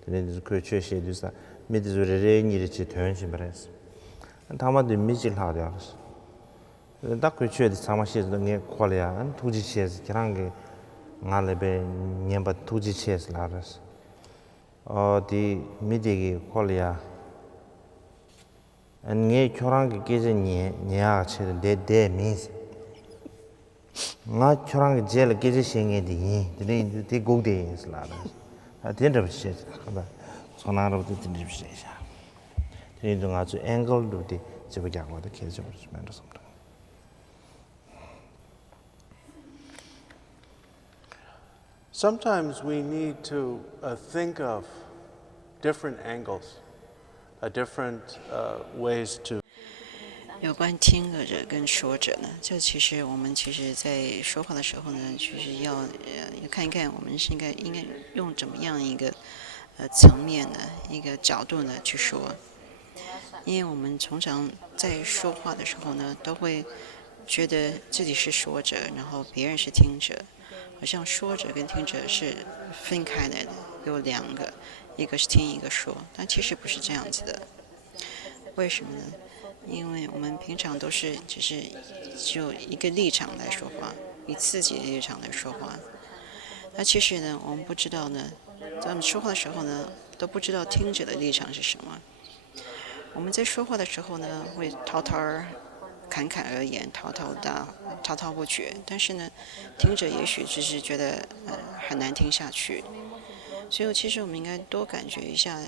근데 그 최시에도 사 미지저레 니르치 퇴원신 버렸어 담아도 미질 하려 알았어 딱그 최대 사마시에서 내 콜이야 안 투지시에서 그런 게 나래베 냠바 투지치에서 나라스 디 미디기 콜이야 안게 교랑게 계제니 냐가 체 데데 미스 나 교랑게 제일 계제 생게디 디 고데스 나라스 아 된다비시 봐 전화로도 들리시자 되는 아주 앵글도 디 저기 하고도 계속 버리면 됩니다. Sometimes we need to think of different angles, different ways to. 有关听者跟说者呢，这其实我们在说话的时候呢，就是要看一看我们是应该用怎么样一个层面呢，一个角度呢去说，因为我们通常在说话的时候呢，都会觉得自己是说者，然后别人是听者。好像说者跟听者是分开来的，有两个，一个是听，一个说，但其实不是这样子的。为什么呢？因为我们平常都是只是就一个立场来说话，以自己的立场来说话。那其实呢，我们不知道呢，在我们说话的时候呢，都不知道听者的立场是什么。我们在说话的时候呢，会侃侃而言，滔滔不绝。但是呢，听者也许只是觉得很难听下去。所以其实我们应该多感觉一下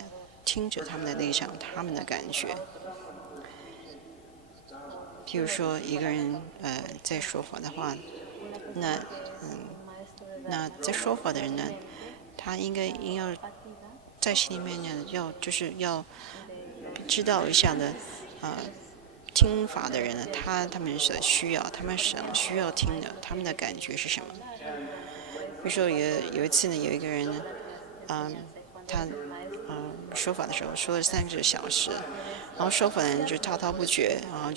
听者他们的立场，他们的感觉。譬如说一个人在说话的话，那在说话的人呢，他应要在心里面呢，要知道一下呢，听法的人呢，他们所需要，他们需要听的，他们的感觉是什么？比如说有一次呢，有一个人呢，他说法的时候说了3个小时，然后说法的人就滔滔不绝，然后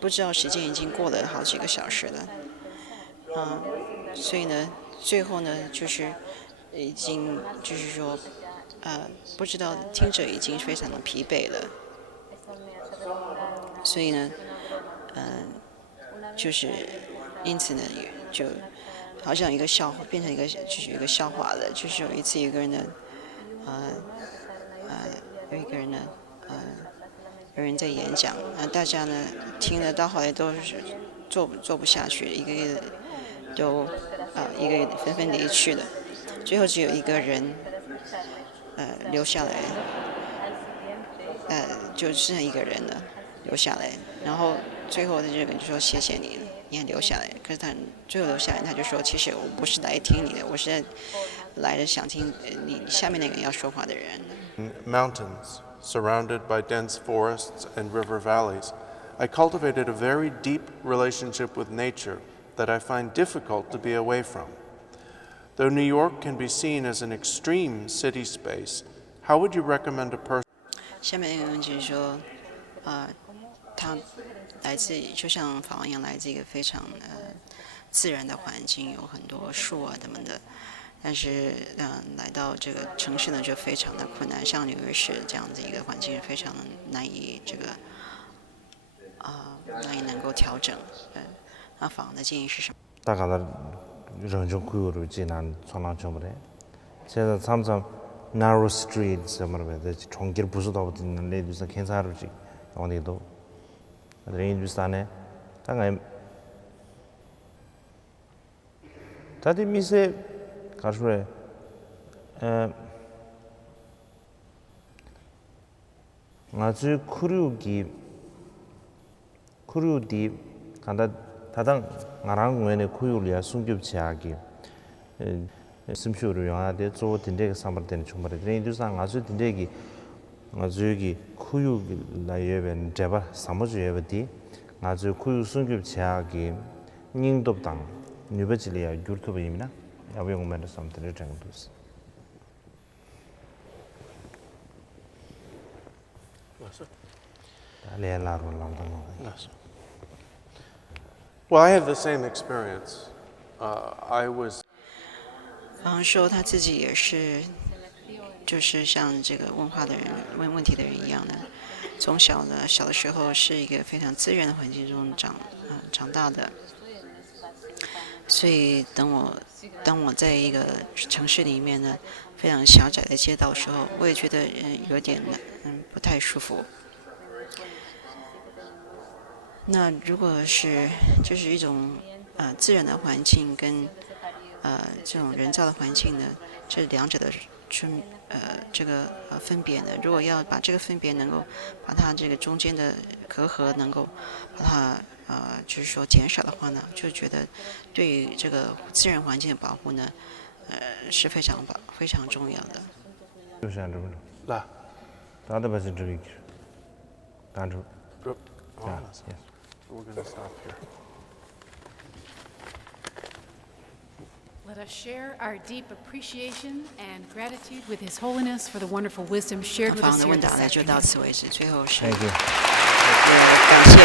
不知道时间已经过了好几个小时了，所以呢，最后呢已经说，不知道听者已经非常的疲惫了，所以呢，因此呢，就好像一个笑话变成一个笑话了。就是有一次有一个人呢，有人在演讲，大家呢听了到后来都是做不下去，一个纷纷离去了，最后只有一个人留下来，就剩下一个人了留下来，然后最后的这个人就说谢谢你，你还留下来。可是他最后留下来，他就说其实我不是来听你的，我是来想听你下面那个要说话的人。Mountains, surrounded by dense forests and river valleys, I cultivated a very deep relationship with nature that I find difficult to be away from. Though New York can be seen as an extreme city space, how would you recommend a person? 下面一个问题是说，他来自就像法王一样，来自一个非常自然的环境，有很多树啊等等的。但是来到这个城市呢，就非常的困难。像纽约市这样的一个环境，非常难以能够调整。那法王的建议是什么？大家的人좀 구요로 지난 전환점을 제가 삼삼 narrow streets 뭐라고 종길 부수다 있는 레디스 괜찮을지 어디도 레디스 안에 당에 다들 미세 가수에 아주 쿠류디 간다 다당 나랑 외에 쿠유리아 숨겹지하기 심쇼로 영화대 조 딘데가 삼버된 정말에 인도상 아주 딘데기 아주 여기 쿠유 라이에벤 제바 사무주에버디 아주 쿠유 숨겹지하기 닝도당 뉴베질리아 유르크베이미나 야외공면에 삼들을 정도스 Well, I had the same experience. I was. 说他自己也是，就是像这个问问题的人一样的，从小的时候是一个非常自然的环境中长大的，所以当我在一个城市里面呢，非常狭窄的街道的时候，我也觉得有点不太舒服。那如果是就是一种自然的环境跟这种人造的环境呢，这两者的这个分别呢，如果要把这个分别能够把它这个中间的隔阂能够把它就是说减少的话呢，就觉得对于这个自然环境的保护呢，是非常重要的。就是这么啦，大家把这个单纯。Yes. We're going to stop here. Let us share our deep appreciation and gratitude with His Holiness for the wonderful wisdom shared with 法 us 王的 here 问 this 答呢就到 afternoon. 此为止，最后是 Thank you. 感谢